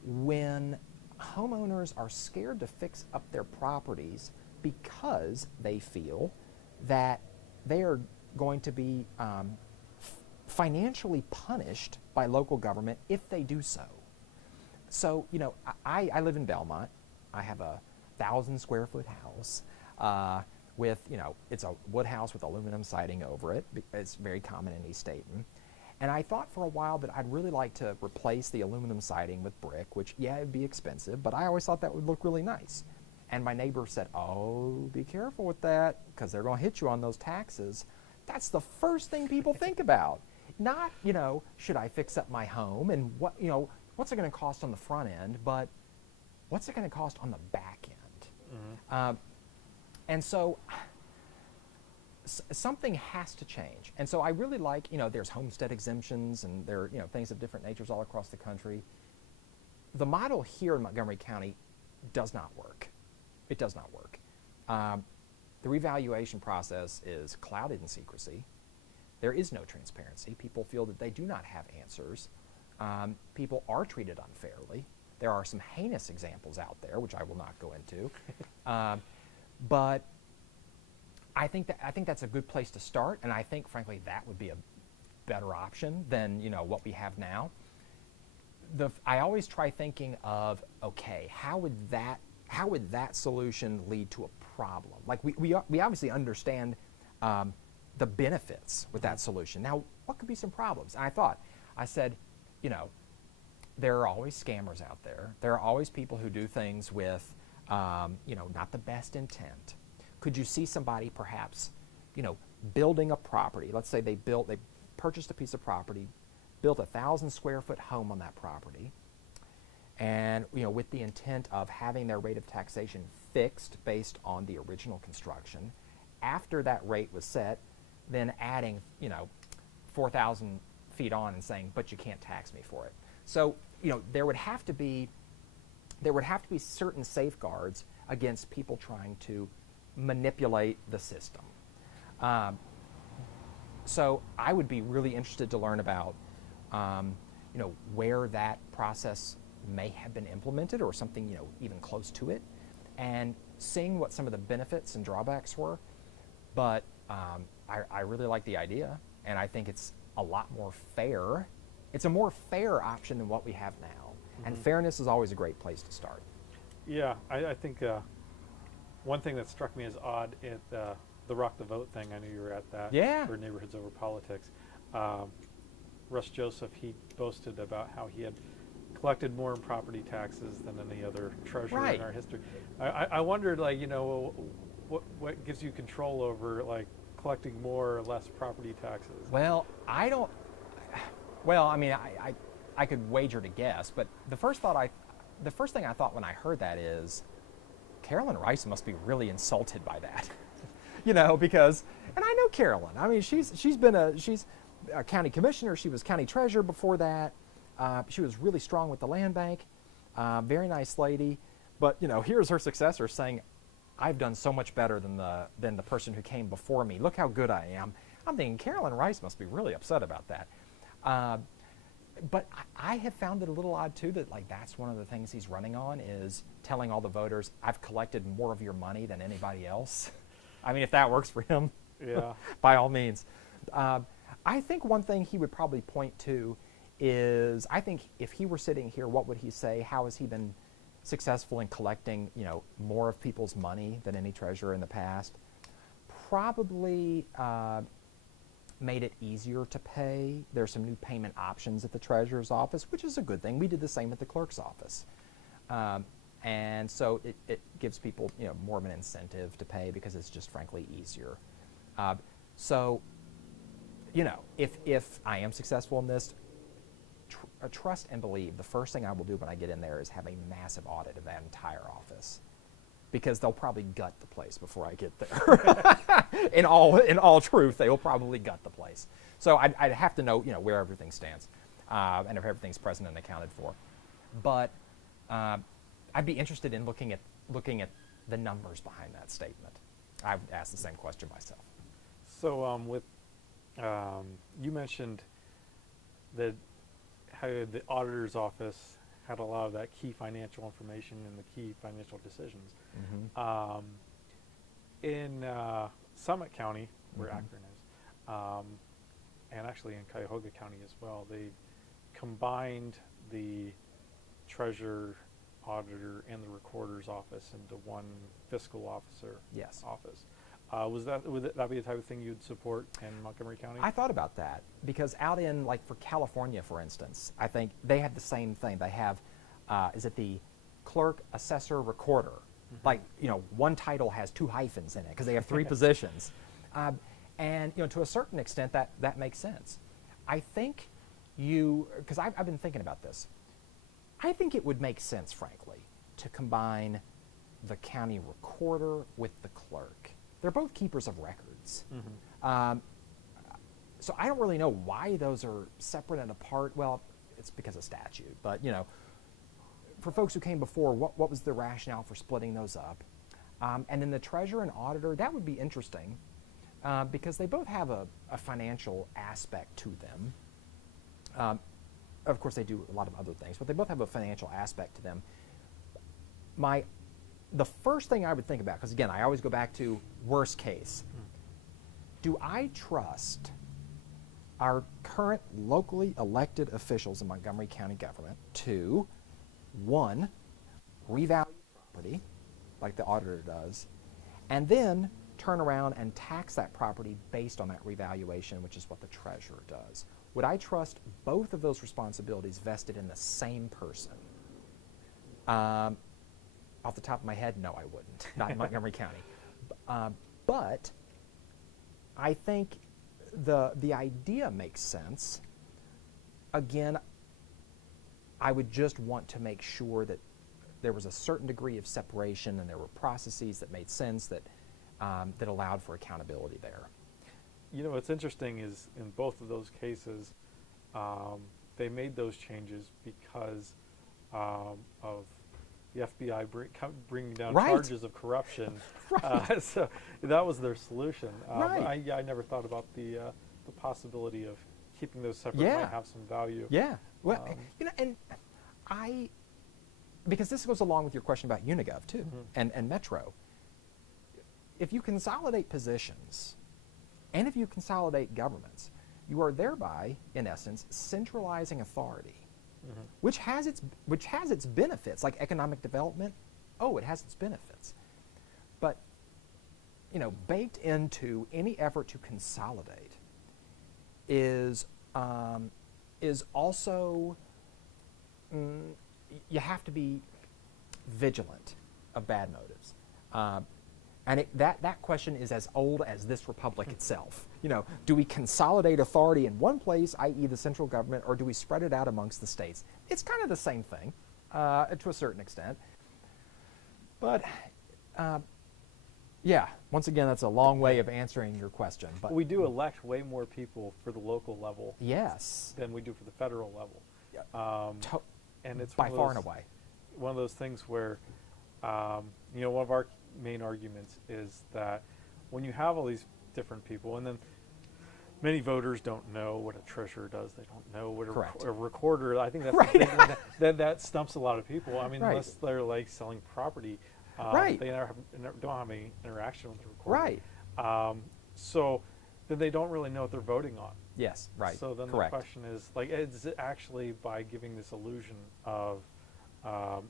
when homeowners are scared to fix up their properties because they feel that they are going to be financially punished by local government if they do so. So, I live in Belmont. I have a 1,000-square-foot house with, it's a wood house with aluminum siding over it. It's very common in East Dayton. And I thought for a while that I'd really like to replace the aluminum siding with brick, which, it'd be expensive, but I always thought that would look really nice. And my neighbor said, oh, be careful with that, because they're going to hit you on those taxes. That's the first thing people think about. Not, should I fix up my home, and what's it going to cost on the front end, but what's it going to cost on the back end? And so something has to change. And so I really like, there's homestead exemptions, and there are, things of different natures all across the country. The model here in Montgomery County does not work. It does not work. The revaluation process is clouded in secrecy. There is no transparency. People feel that they do not have answers. People are treated unfairly. There are some heinous examples out there, which I will not go into. But I think that's a good place to start, and I think, frankly, that would be a better option than what we have now. I always try thinking of, okay, how would that solution lead to a problem? Like we obviously understand the benefits with that solution. Now, what could be some problems? And I said, there are always scammers out there. There are always people who do things with, not the best intent. Could you see somebody perhaps, building a property? Let's say they purchased a piece of property, built a 1,000-square-foot home on that property, and with the intent of having their rate of taxation fixed based on the original construction. After that rate was set, then adding 4,000 feet on and saying, but you can't tax me for it. So there would have to be certain safeguards against people trying to manipulate the system. So I would be really interested to learn about where that process may have been implemented, or something even close to it, and seeing what some of the benefits and drawbacks were. But I really like the idea, and I think it's a lot more fair. It's a more fair option than what we have now, and fairness is always a great place to start. Yeah, I think one thing that struck me as odd at the Rock the Vote thing, I knew you were at that, for Neighborhoods Over Politics. Russ Joseph, he boasted about how he had collected more in property taxes than any other treasurer Right. in our history. I wondered, like, what gives you control over, like, collecting more or less property taxes? Well, I don't. Well, I mean, I could wager to guess, but the first thing I thought when I heard that is, Carolyn Rice must be really insulted by that, because, and I know Carolyn. I mean, she's a county commissioner. She was county treasurer before that. She was really strong with the land bank. Very nice lady, but here's her successor saying, "I've done so much better than the person who came before me. Look how good I am." I'm thinking Carolyn Rice must be really upset about that. But I have found it a little odd too that, like, that's one of the things he's running on, is telling all the voters, "I've collected more of your money than anybody else." I mean, if that works for him, Yeah. by all means. I think one thing he would probably point to is, I think if he were sitting here, what would he say? How has he been successful in collecting, more of people's money than any treasurer in the past? Probably made it easier to pay. There's some new payment options at the treasurer's office, which is a good thing. We did the same at the clerk's office. And so it gives people, more of an incentive to pay because it's just frankly easier. So, if I am successful in this, trust and believe, the first thing I will do when I get in there is have a massive audit of that entire office, because they'll probably gut the place before I get there. in all truth, they will probably gut the place. So I'd have to know, where everything stands, and if everything's present and accounted for. But I'd be interested in looking at the numbers behind that statement. I would ask the same question myself. So you mentioned that how the auditor's office had a lot of that key financial information and the key financial decisions. Mm-hmm. In Summit County, where Mm-hmm. Akron is, and actually in Cuyahoga County as well, they combined the treasurer, auditor, and the recorder's office into one fiscal officer Yes. office. Would that be the type of thing you'd support in Montgomery County? I thought about that, because out in, like, for California, for instance, I think they have the same thing. They have, is it the clerk, assessor, recorder? Mm-hmm. Like, one title has 2 hyphens in it because they have 3 positions. And, to a certain extent, that makes sense. I think because I've been thinking about this, I think it would make sense, frankly, to combine the county recorder with the clerk. They're both keepers of records. Mm-hmm. So I don't really know why those are separate and apart. Well, it's because of statute. But, for folks who came before, what was the rationale for splitting those up? And then the treasurer and auditor, that would be interesting, because they both have a financial aspect to them. Of course, they do a lot of other things, but they both have a financial aspect to them. The first thing I would think about, because again, I always go back to worst case. Do I trust our current locally elected officials in Montgomery County government to, 1, revalue property, like the auditor does, and then turn around and tax that property based on that revaluation, which is what the treasurer does? Would I trust both of those responsibilities vested in the same person? Off the top of my head, no, I wouldn't. Not in Montgomery County. But I think the idea makes sense. Again, I would just want to make sure that there was a certain degree of separation and there were processes that made sense that allowed for accountability there. What's interesting is in both of those cases, they made those changes because of the FBI bringing down Right. charges of corruption. Right. So that was their solution. Right. I never thought about the possibility of keeping those separate Yeah. might have some value. Yeah. Well, and because this goes along with your question about Unigov too, Mm-hmm. and Metro. If you consolidate positions, and if you consolidate governments, you are thereby, in essence, centralizing authority, Mm-hmm. which has its benefits, like economic development. Oh, it has its benefits, but baked into any effort to consolidate is also you have to be vigilant of bad motives. And that question is as old as this republic itself. You know, do we consolidate authority in one place, i.e. the central government, or do we spread it out amongst the states? It's kind of the same thing to a certain extent. But yeah, once again, that's a long way of answering your question. But we do elect way more people for the local level yes, than we do for the federal level. And it's by far and away. One of those things where, you know, one of our main arguments is that when you have all these different people, and then many voters don't know what a treasurer does, they don't know what a recorder. I think that's right. the thing that stumps a lot of people. I mean, right. unless they're like selling property, right. they don't have any interaction with the recorder. Right. So then they don't really know what they're voting on. Yes, right. So then correct. The question is, like, is it actually by giving this illusion of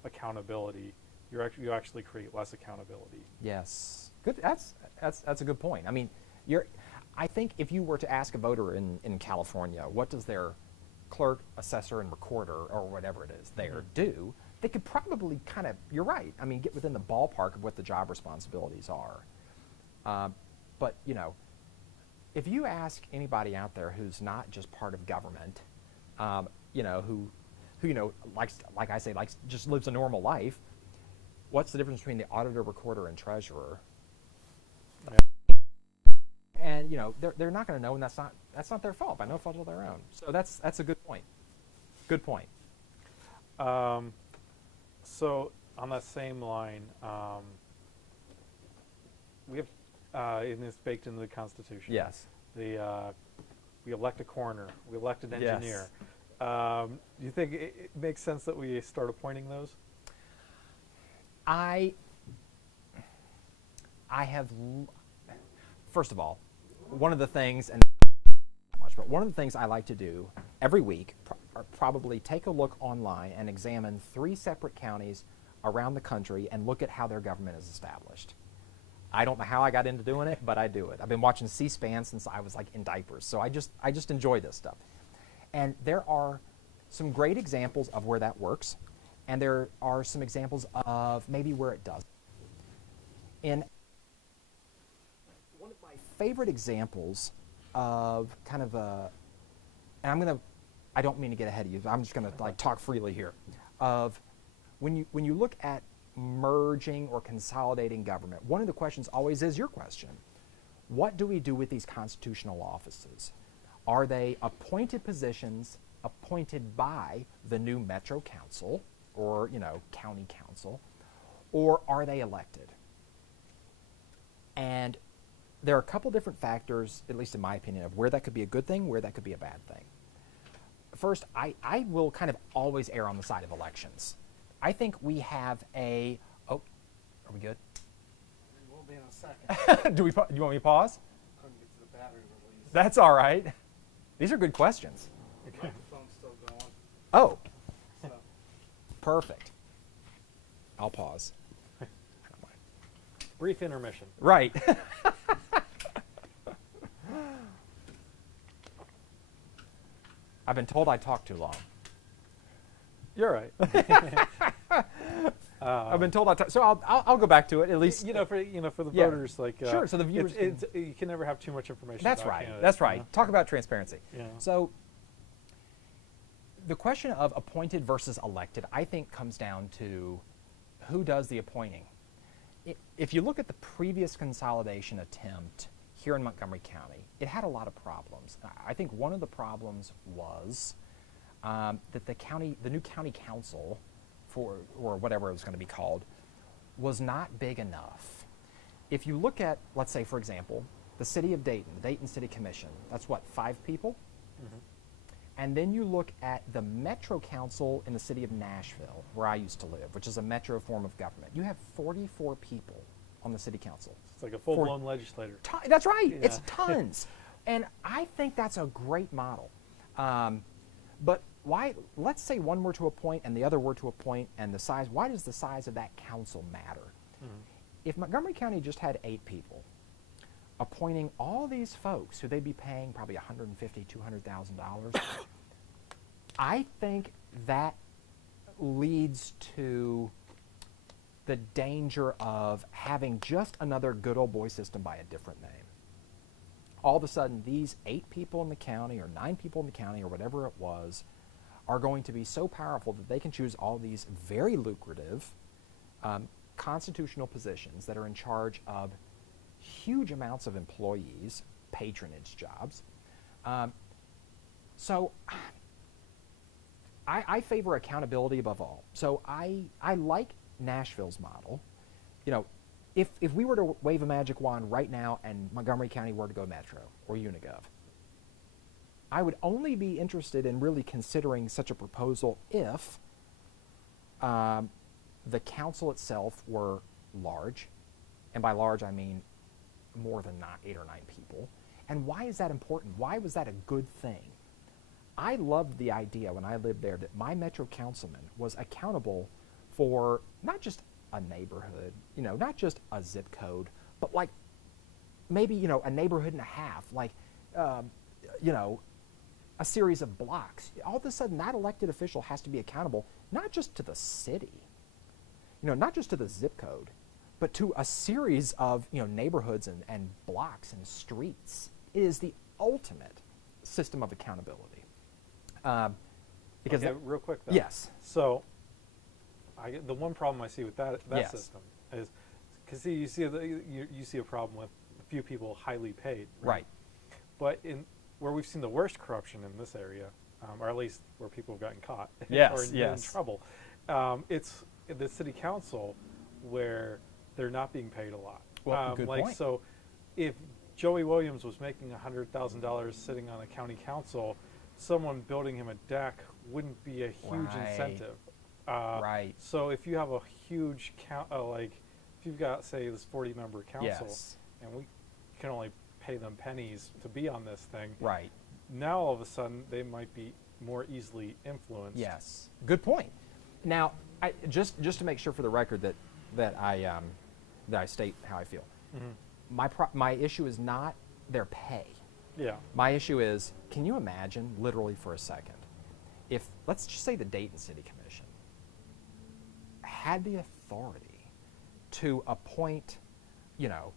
accountability, you actually create less accountability? Yes. Good. That's a good point. I mean, I think if you were to ask a voter in California, what does their clerk, assessor, and recorder, or whatever it is there do, they could probably kind of, you're right, I mean, get within the ballpark of what the job responsibilities are. But, you know, if you ask anybody out there who's not just part of government, you know, who you know, likes, like I say, just lives a normal life, what's the difference between the auditor, recorder, and treasurer? And you know, they're not going to know, and that's not their fault, by no fault of their own. So that's a good point. Good point. So on that same line, we have, and it's baked into the Constitution. Yes. We elect a coroner. We elect an engineer. Yes. Do you think it makes sense that we start appointing those? I have, first of all, one of the things, and but one of the things I like to do every week, probably take a look online and examine 3 separate counties around the country and look at how their government is established. I don't know how I got into doing it, but I do it. I've been watching C-SPAN since I was like in diapers, so I just enjoy this stuff. And there are some great examples of where that works, and there are some examples of maybe where it doesn't. In one of my favorite examples of kind of a, and I don't mean to get ahead of you, I'm just going to like talk freely here, of when you look at merging or consolidating government, one of the questions always is your question. What do we do with these constitutional offices? Are they appointed positions appointed by the new Metro Council or, you know, County Council, or are they elected? And there are a couple different factors, at least in my opinion, of where that could be a good thing, where that could be a bad thing. First, I will kind of always err on the side of elections. I think we have a, oh, are we good? We'll be in a second. Do you want me to pause? Couldn't get to the battery release. That's all right. These are good questions. The microphone's still going. Oh, So, perfect. I'll pause. Brief intermission. Right. I've been told I talk too long. You're right. I've been told I talk, so I'll go back to it at least. for the Yeah. voters, like Sure, so the viewers you can never have too much information. That's about right. candidates, That's you right. know? Talk about transparency. Yeah. So the question of appointed versus elected, I think, comes down to who does the appointing. If you look at the previous consolidation attempt here in Montgomery County, it had a lot of problems. I think one of the problems was that the new county council, or whatever it was going to be called, was not big enough. If you look at, let's say, for example, the city of Dayton, the Dayton City Commission, that's what, 5 people? Mm-hmm. And then you look at the Metro Council in the city of Nashville, where I used to live, which is a metro form of government. You have 44 people on the city council. It's like a full-blown legislator. That's right. Yeah. It's tons. And I think that's a great model. But why, let's say one were to appoint and the other were to appoint, and the size, why does the size of that council matter? Mm-hmm. If Montgomery County just had 8 people, appointing all these folks who they'd be paying probably $150,000, $200,000, I think that leads to the danger of having just another good old boy system by a different name. All of a sudden, these 8 people in the county or 9 people in the county or whatever it was are going to be so powerful that they can choose all these very lucrative constitutional positions that are in charge of huge amounts of employees, patronage jobs. So I favor accountability above all. So I like Nashville's model. You know, if we were to wave a magic wand right now and Montgomery County were to go Metro or Unigov, I would only be interested in really considering such a proposal if the council itself were large, and by large I mean more than 8 or 9 people. And why is that important? Why was that a good thing? I loved the idea when I lived there that my Metro councilman was accountable for not just a neighborhood, you know, not just a zip code, but like maybe, you know, a neighborhood and a half, like, you know, a series of blocks. All of a sudden, that elected official has to be accountable not just to the city, you know, not just to the zip code, but to a series of, you know, neighborhoods and blocks and streets. It is the ultimate system of accountability. Because okay, real quick though. Yes. So, the one problem I see with that Yes. system is, because you see a problem with a few people highly paid. Right. But where we've seen the worst corruption in this area, or at least where people have gotten caught Yes, or in yes. trouble, it's the city council where they're not being paid a lot. Well, good point. So, if Joey Williams was making $100,000 sitting on a county council, someone building him a deck wouldn't be a huge Right. incentive. Right. So if you have a huge like if you've got, say, this 40-member council, Yes. and we can only pay them pennies to be on this thing, Right. now all of a sudden they might be more easily influenced. Yes. Good point. Now, just to make sure for the record that I state how I feel. Mm-hmm. My issue is not their pay. Yeah. My issue is, can you imagine, literally for a second, if, let's just say the Dayton City Commission had the authority to appoint, you know,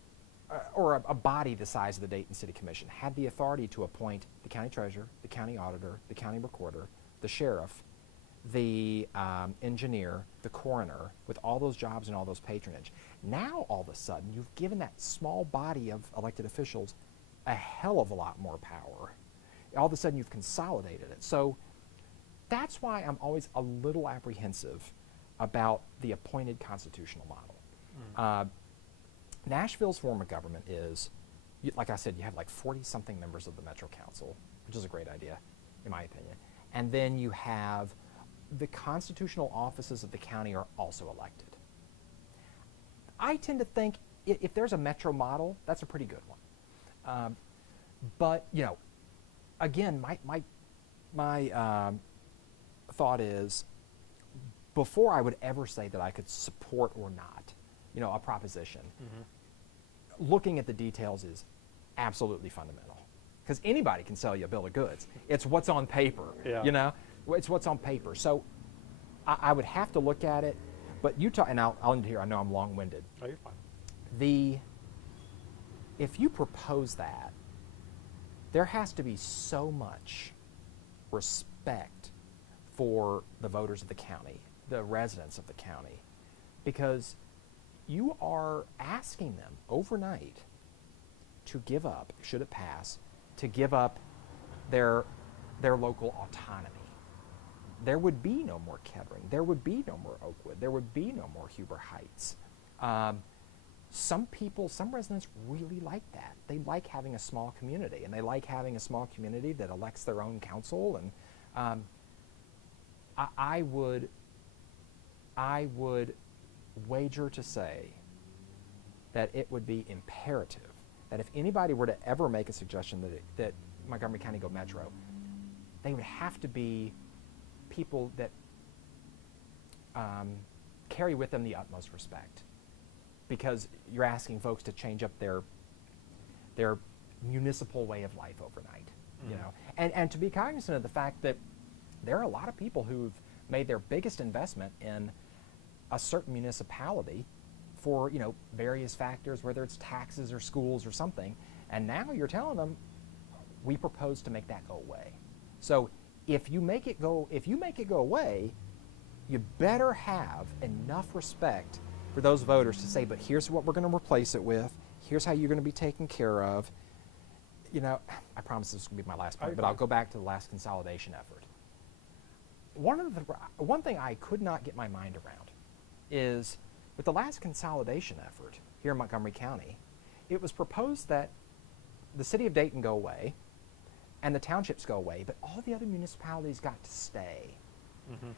or a body the size of the Dayton City Commission had the authority to appoint the county treasurer, the county auditor, the county recorder, the sheriff, the engineer, the coroner, with all those jobs and all those patronage. Now, all of a sudden, you've given that small body of elected officials a hell of a lot more power. All of a sudden, you've consolidated it. So that's why I'm always a little apprehensive about the appointed constitutional model. Nashville's form of government is, like I said, you have like 40-something members of the Metro Council, which is a great idea, in my opinion. And then you have the constitutional offices of the county are also elected. I tend to think if there's a Metro model, that's a pretty good one. But, you know, again, my thought is, before I would ever say that I could support or not, you know, a proposition, looking at the details is absolutely fundamental. Because anybody can sell you a bill of goods. It's what's on paper, you know? It's what's on paper. So I would have to look at it, but you talk, and I'll end here, I know I'm long-winded. Oh, you're fine. If you propose that, there has to be so much respect for the voters of the county, the residents of the county, because you are asking them overnight to give up, should it pass, to give up their local autonomy. There would be no more Kettering. There would be no more Oakwood. There would be no more Huber Heights. Some people, some residents really like that. They like having a small community, and they like having a small community that elects their own council. And I would wager to say that it would be imperative that if anybody were to ever make a suggestion that Montgomery County go Metro, they would have to be people that carry with them the utmost respect, because you're asking folks to change up their municipal way of life overnight, you know, and to be cognizant of the fact that there are a lot of people who've made their biggest investment in a certain municipality for, you know, various factors, whether it's taxes or schools or something, and now you're telling them, we propose to make that go away. So if you make it go away, you better have enough respect for those voters to say, but here's what we're going to replace it with. Here's how you're going to be taken care of. You know, I promise this is going to be my last point, but I'll go back to the last consolidation effort. One thing I could not get my mind around is with the last consolidation effort here in Montgomery County, it was proposed that the city of Dayton go away and the townships go away, but all the other municipalities got to stay. Mm-hmm.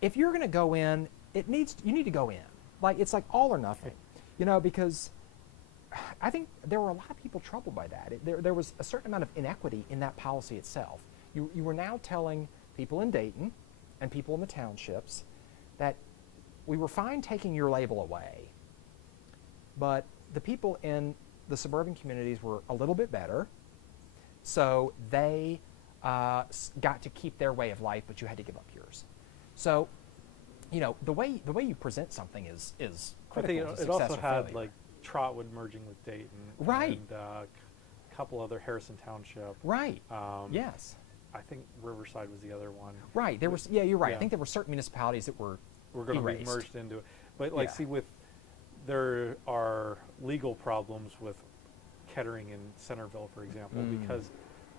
If you're going to go in, you need to go in. Like, it's like all or nothing, you know, because I think there were a lot of people troubled by that. There was a certain amount of inequity in that policy itself. You were now telling people in Dayton and people in the townships that we were fine taking your label away, but the people in the suburban communities were a little bit better, so they got to keep their way of life, but you had to give up yours. So, you know, the way you present something is critical. I think it also had like Trotwood merging with Dayton, right, and a couple other Harrison Township, right. Yes, I think Riverside was the other one. Right. There was. Yeah, you're right. Yeah. I think there were certain municipalities that were going to be merged into it, but like, see, there are legal problems with Kettering and Centerville, for example, because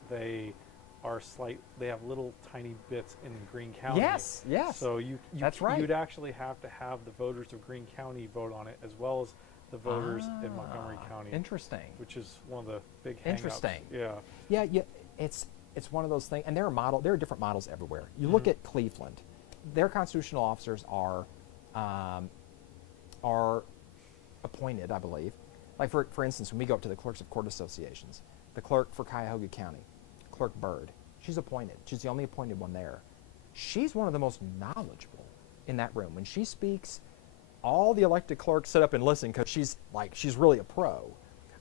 they have little tiny bits in Greene County. Yes, yes. So that's right. You'd actually have to have the voters of Greene County vote on it, as well as the voters in Montgomery County. Interesting. Which is one of the big hang-ups. Interesting. Yeah. Yeah, yeah. It's one of those things, and there are different models everywhere. You look at Cleveland, their constitutional officers are appointed, I believe. Like for instance, when we go up to the clerks of court associations, the clerk for Cuyahoga County, Clerk Byrd, she's appointed. She's the only appointed one there. She's one of the most knowledgeable in that room. When she speaks, all the elected clerks sit up and listen because she's really a pro.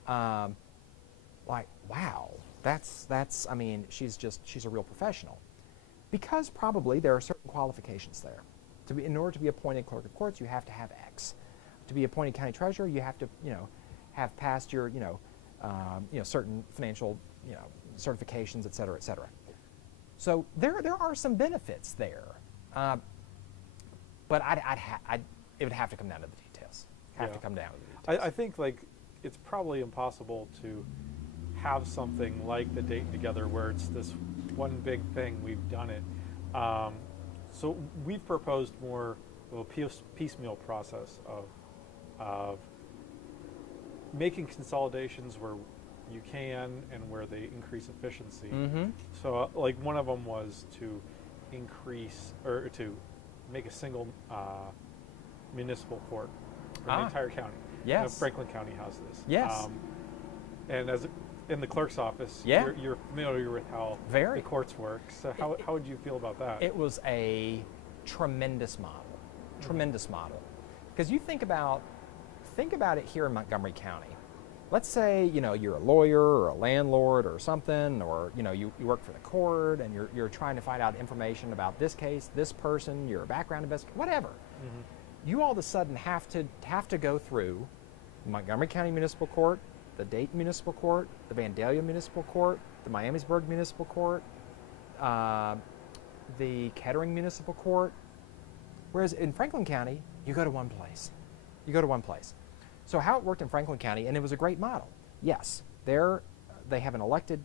Like, wow, that's I mean, she's a real professional. Because probably there are certain qualifications there. In order to be appointed clerk of courts, you have to have X. To be appointed county treasurer, you have to, have passed your, certain financial, certifications, et cetera, et cetera. So there are some benefits there, but it would have to come down to the details. Have to come down to the details. I think it's probably impossible to have something like the Dayton Together where it's this one big thing. We've done it. So we've proposed more of a piecemeal process of making consolidations where you can and where they increase efficiency. Mm-hmm. So one of them was to increase or to make a single municipal court for the entire county. Yes. Franklin County has this. Yes. And in the clerk's office, yeah. you're familiar with how the courts work. So how would you feel about that? It was a tremendous model. Mm-hmm. Tremendous model. Because you think about it here in Montgomery County. Let's say, you're a lawyer or a landlord or something, or, you work for the court and you're trying to find out information about this case, this person, your background investigation, whatever. Mm-hmm. You all of a sudden have to go through the Montgomery County Municipal Court, the Dayton Municipal Court, the Vandalia Municipal Court, the Miamisburg Municipal Court, the Kettering Municipal Court. Whereas in Franklin County, you go to one place. So how it worked in Franklin County, and it was a great model. Yes, they have an elected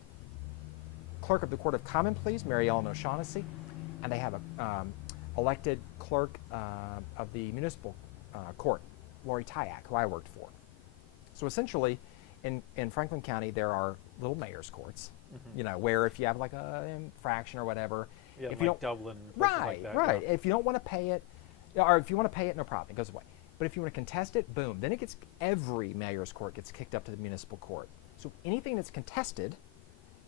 clerk of the Court of Common Pleas, Mary Ellen O'Shaughnessy, and they have a elected clerk of the municipal court, Lori Tyak, who I worked for. So essentially, in Franklin County, there are little mayor's courts, mm-hmm. Where if you have like an infraction or whatever, if you don't Dublin, right, like that, right. Yeah. If you don't want to pay it, or if you want to pay it, no problem, it goes away. But if you want to contest it, boom, then every mayor's court gets kicked up to the municipal court. So anything that's contested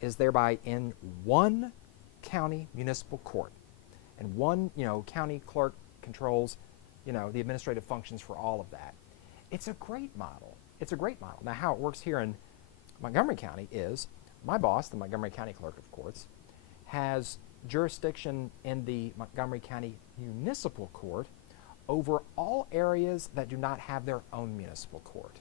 is thereby in one county municipal court. And one, county clerk controls, the administrative functions for all of that. It's a great model. Now, how it works here in Montgomery County is my boss, the Montgomery County Clerk of Courts, has jurisdiction in the Montgomery County Municipal Court over all areas that do not have their own municipal court.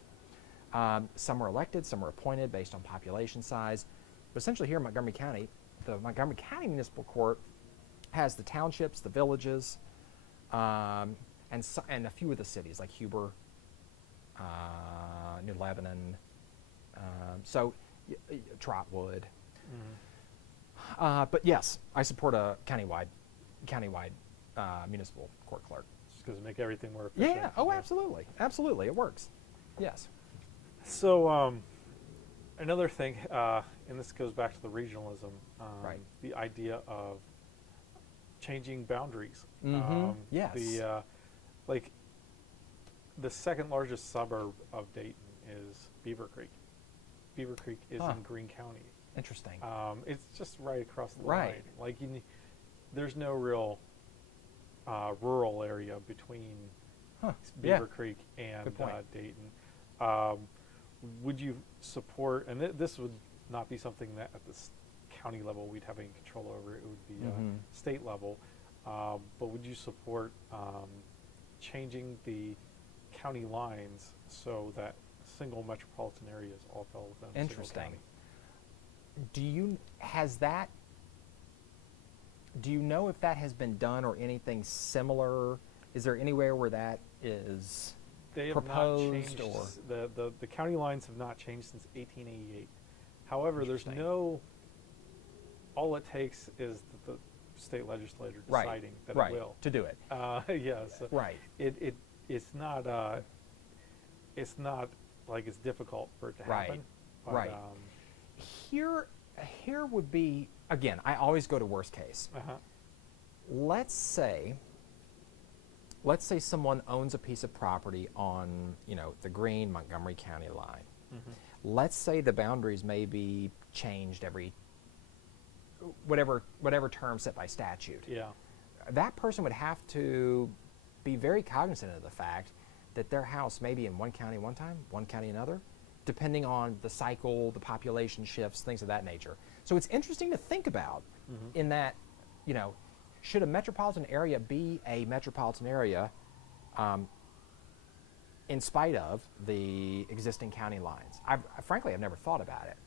Some are elected, some are appointed based on population size. But essentially here in Montgomery County, the Montgomery County Municipal Court has the townships, the villages, and a few of the cities like Huber, New Lebanon, Trotwood. But yes, I support a countywide municipal court clerk. Just because make everything more efficient. Yeah. Oh, absolutely. Absolutely. It works. Yes. So another thing, and this goes back to the regionalism, Right. the idea of changing boundaries. Yes. The second largest suburb of Dayton is Beaver Creek. Beaver Creek is in Greene County. Interesting. It's just right across the Right. line. Like there's no real rural area between Beaver Creek and Good point. Dayton. Would you support, and this would not be something that at the county level we'd have any control over, it would be state level, but would you support changing the county lines so that single metropolitan areas all fell within a single Interesting. county? Do you know if that has been done or anything similar? Is there anywhere where that is They have proposed not changed, or the county lines have not changed since 1888. However, there's Interesting. all it takes is the state legislature Right. deciding that right it will. to do it? Yes. Right. It's not like it's difficult for it to Right. happen. But, Right. Here would be, again, I always go to worst case. Let's say someone owns a piece of property on, the Greene Montgomery County line. Let's say the boundaries may be changed every whatever term set by statute. Yeah. That person would have to be very cognizant of the fact that their house may be in one county one time, one county another, depending on the cycle, the population shifts, things of that nature. So it's interesting to think about in that, should a metropolitan area be a metropolitan area in spite of the existing county lines? Frankly, I've never thought about it.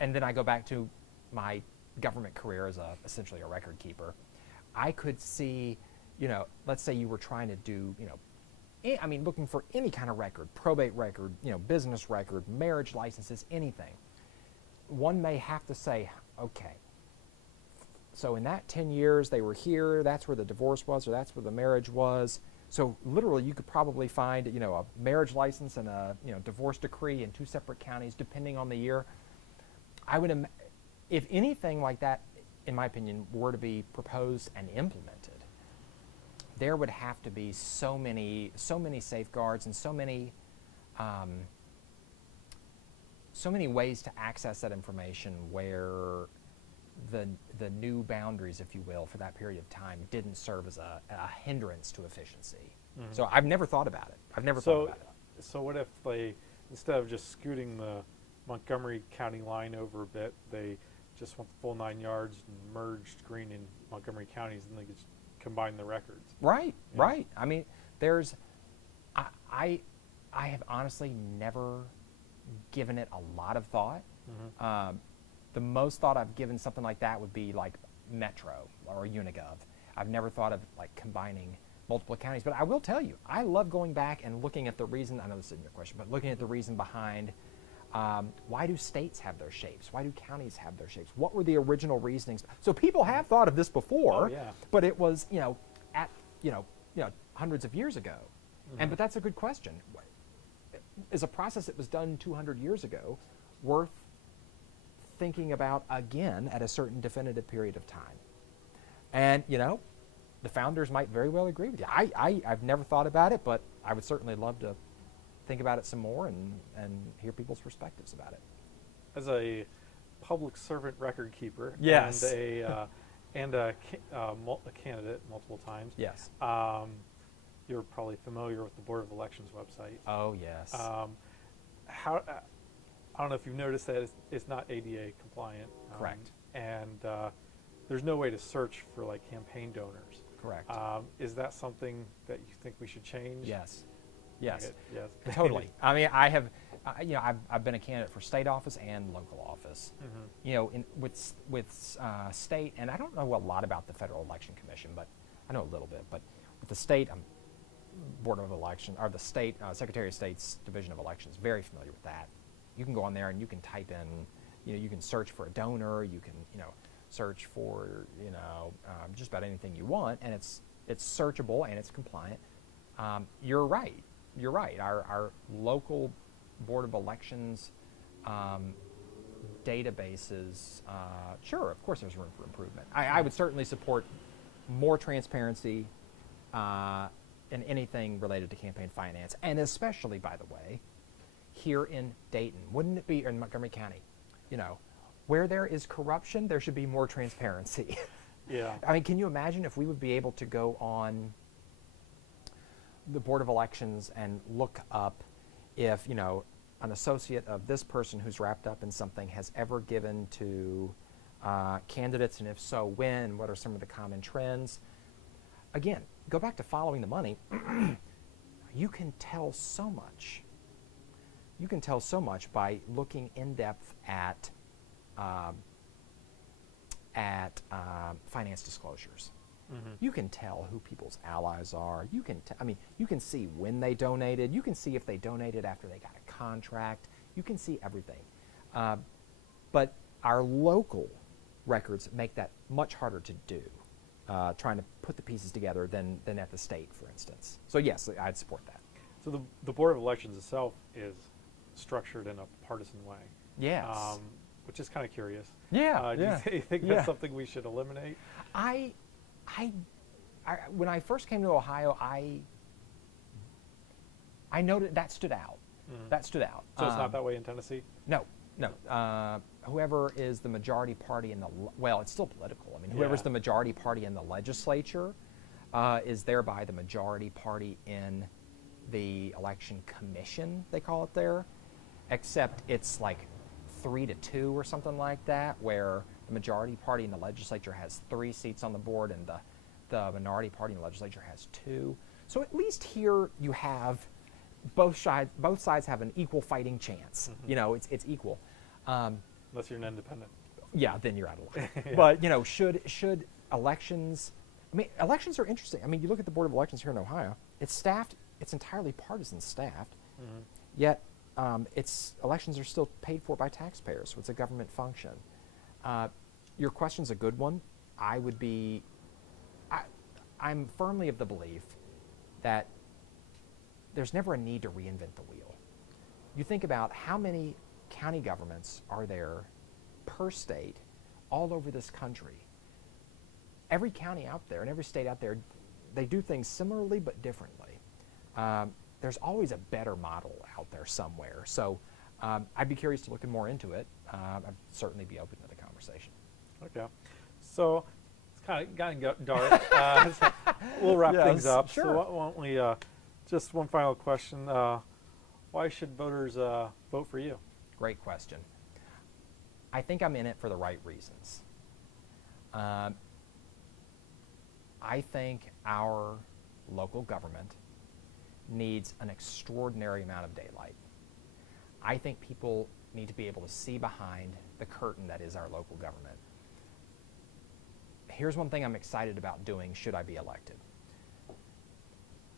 And then I go back to my government career as essentially a record keeper. I could see, let's say you were trying to do, looking for any kind of record, probate record, business record, marriage licenses, anything. One may have to say, okay, so in that 10 years they were here, that's where the divorce was, or that's where the marriage was. So literally you could probably find, a marriage license and a, divorce decree in two separate counties depending on the year. I would, if anything like that, in my opinion, were to be proposed and implemented, there would have to be so many safeguards and so many ways to access that information where the new boundaries, if you will, for that period of time didn't serve as a hindrance to efficiency. So I've never thought about it. So what if they, instead of just scooting the Montgomery County line over a bit, they just went the full 9 yards and merged Greene and Montgomery counties, and they could just combine the records? Right. I mean, I have honestly never given it a lot of thought. The most thought I've given something like that would be like Metro or Unigov. I've never thought of like combining multiple counties, but I will tell you, I love going back and looking at the reason, I know this isn't your question, but looking at the reason behind why do states have their shapes? Why do counties have their shapes? What were the original reasonings? So people have thought of this before, but it was, hundreds of years ago. But that's a good question. Is a process that was done 200 years ago worth thinking about again at a certain definitive period of time? And, the founders might very well agree with you. I've never thought about it, but I would certainly love to think about it some more and hear people's perspectives about it. As a public servant record keeper, yes, and a candidate multiple times, yes, you're probably familiar with the Board of Elections website. Oh yes. I don't know if you've noticed that it's not ADA compliant. Correct. and there's no way to search for like campaign donors. Correct. Is that something that you think we should change? Yes. Yes. Yes. Totally. I mean, I've been a candidate for state office and local office. Mm-hmm. You know, with state, and I don't know a lot about the Federal Election Commission, but I know a little bit. But with the state Board of Election, or the state Secretary of State's Division of Elections, very familiar with that. You can go on there and you can type in, you know, you can search for a donor, you can, you know, search for, you know, just about anything you want, and it's searchable and it's compliant. You're right. You're right. Our local Board of Elections databases, sure, of course there's room for improvement. I would certainly support more transparency in anything related to campaign finance, and especially, by the way, here in Dayton. Wouldn't it be, or in Montgomery County, you know, where there is corruption, there should be more transparency. Yeah. I mean, can you imagine if we would be able to go on the Board of Elections and look up if, you know, an associate of this person who's wrapped up in something has ever given to candidates, and if so, when, what are some of the common trends? Again, go back to following the money. You can tell so much. You can tell so much by looking in depth at finance disclosures. Mm-hmm. You can tell who people's allies are. You can, you can see when they donated. You can see if they donated after they got a contract. You can see everything. But our local records make that much harder to do, trying to put the pieces together than at the state, for instance. So yes, I'd support that. So the Board of Elections itself is structured in a partisan way. Yes. Which is kind of curious. Yeah. Do you think that's something we should eliminate? When I first came to Ohio, I noted that stood out. Mm-hmm. That stood out. So it's not that way in Tennessee? No. Whoever is the majority party in well, it's still political. I mean, whoever's the majority party in the legislature is thereby the majority party in the election commission, they call it there, except it's like 3-2 or something like that, where the majority party in the legislature has 3 seats on the board and the minority party in the legislature has 2. So at least here you have both sides have an equal fighting chance. Mm-hmm. You know, it's equal. Unless you're an independent. Yeah, then you're out of luck. Yeah. But, you know, should elections, I mean, elections are interesting. I mean, you look at the Board of Elections here in Ohio, it's staffed, it's entirely partisan staffed, mm-hmm. yet elections are still paid for by taxpayers, so it's a government function. Your question's a good one. I'm firmly of the belief that there's never a need to reinvent the wheel. You think about how many county governments are there per state all over this country. Every county out there and every state out there, they do things similarly but differently. There's always a better model out there somewhere. So I'd be curious to look more into it. I'd certainly be open to the conversation. Okay. So it's kind of dark. So we'll wrap things up. Sure. So why don't we, just one final question. Why should voters vote for you? Great question. I think I'm in it for the right reasons. I think our local government needs an extraordinary amount of daylight. I think people need to be able to see behind the curtain that is our local government. Here's one thing I'm excited about doing should I be elected.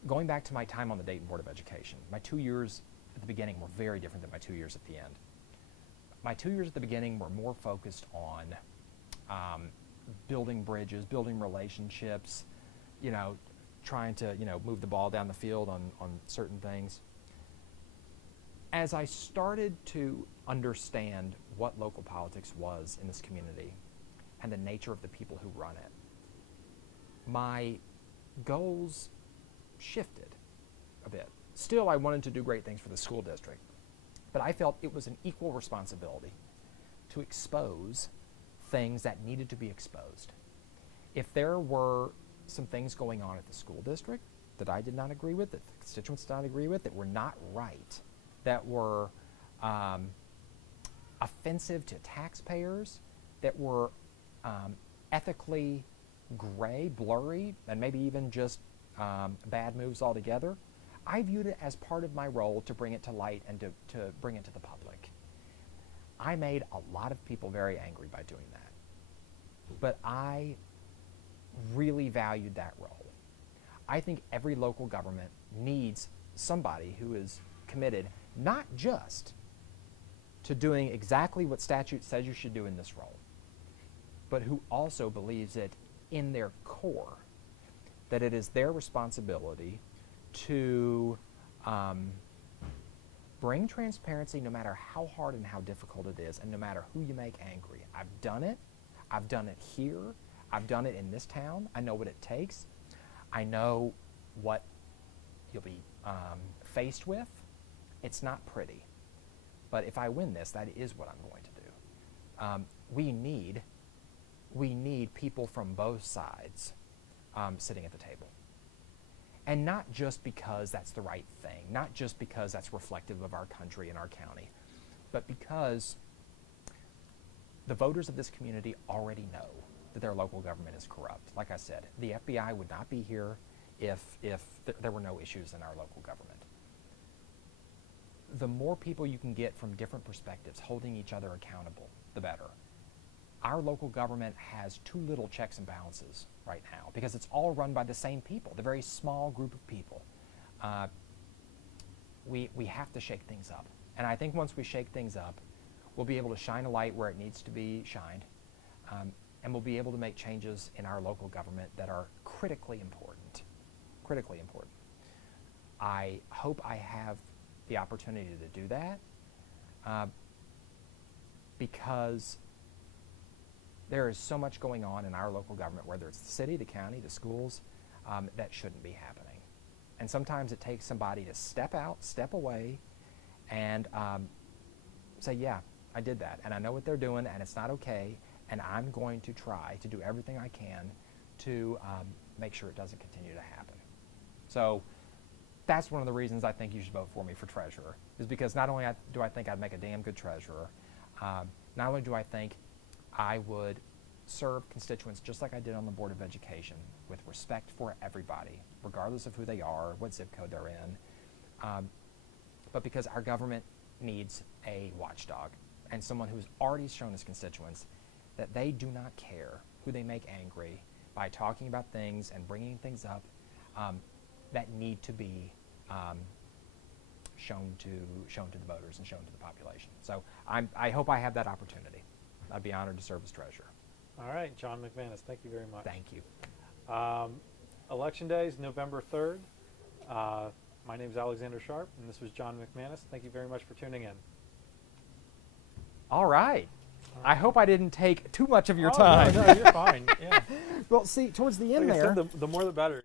Going back to my time on the Dayton Board of Education, my 2 years at the beginning were very different than my 2 years at the end. My 2 years at the beginning were more focused on building bridges, building relationships, you know, trying to, you know, move the ball down the field on certain things. As I started to understand what local politics was in this community and the nature of the people who run it, my goals shifted a bit. Still, I wanted to do great things for the school district, but I felt it was an equal responsibility to expose things that needed to be exposed. If there were some things going on at the school district that I did not agree with, that the constituents did not agree with, that were not right, that were offensive to taxpayers, that were ethically gray, blurry, and maybe even just bad moves altogether, I viewed it as part of my role to bring it to light and to bring it to the public. I made a lot of people very angry by doing that. But I really valued that role. I think every local government needs somebody who is committed not just to doing exactly what statute says you should do in this role, but who also believes it in their core that it is their responsibility to bring transparency no matter how hard and how difficult it is, and no matter who you make angry. I've done it. I've done it here. I've done it in this town. I know what it takes. I know what you'll be faced with. It's not pretty. But if I win this, that is what I'm going to do. We need people from both sides sitting at the table. And not just because that's the right thing, not just because that's reflective of our country and our county, but because the voters of this community already know that their local government is corrupt. Like I said, the FBI would not be here if there were no issues in our local government. The more people you can get from different perspectives holding each other accountable, the better. Our local government has too little checks and balances right now because it's all run by the same people, the very small group of people. We have to shake things up. And I think once we shake things up, we'll be able to shine a light where it needs to be shined, and we'll be able to make changes in our local government that are critically important. Critically important. I hope I have the opportunity to do that because there is so much going on in our local government, whether it's the city, the county, the schools, that shouldn't be happening. And sometimes it takes somebody to step out, step away, and say, yeah, I did that, and I know what they're doing, and it's not okay, and I'm going to try to do everything I can to make sure it doesn't continue to happen. So that's one of the reasons I think you should vote for me for treasurer, is because not only do I think I'd make a damn good treasurer, not only do I think I would serve constituents just like I did on the Board of Education with respect for everybody, regardless of who they are, what zip code they're in, but because our government needs a watchdog and someone who's already shown his constituents that they do not care who they make angry by talking about things and bringing things up that need to be shown to the voters and shown to the population. So I hope I have that opportunity. I'd be honored to serve as treasurer. All right, John McManus, thank you very much. Thank you. Election day is November 3rd. My name is Alexander Sharp, and this was John McManus. Thank you very much for tuning in. All right. I hope I didn't take too much of your time. No, you're fine. Yeah. Well, see, towards the end Like I there. said, the more the better.